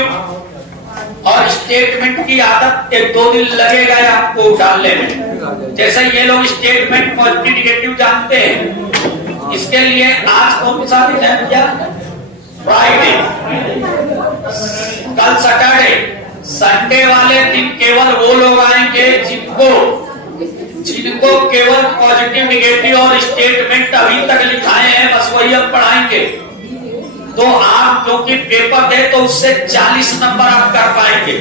और स्टेटमेंट की आदत 1-2 दिन लगेगा आपको डालने में। जैसे ये लोग स्टेटमेंट पॉजिटिव निगेटिव जानते हैं, इसके लिए आज कौन सा दिन है भैया? फ्राइडे, कल सैटरडे। संडे वाले दिन केवल वो लोग आएंगे जिनको केवल पॉजिटिव निगेटिव और स्टेटमेंट अभी तक लिखाए हैं, बस वही हम पढ़ाएंगे। तो आप जो कि पेपर दे तो उससे 40 नंबर आप कर पाएंगे।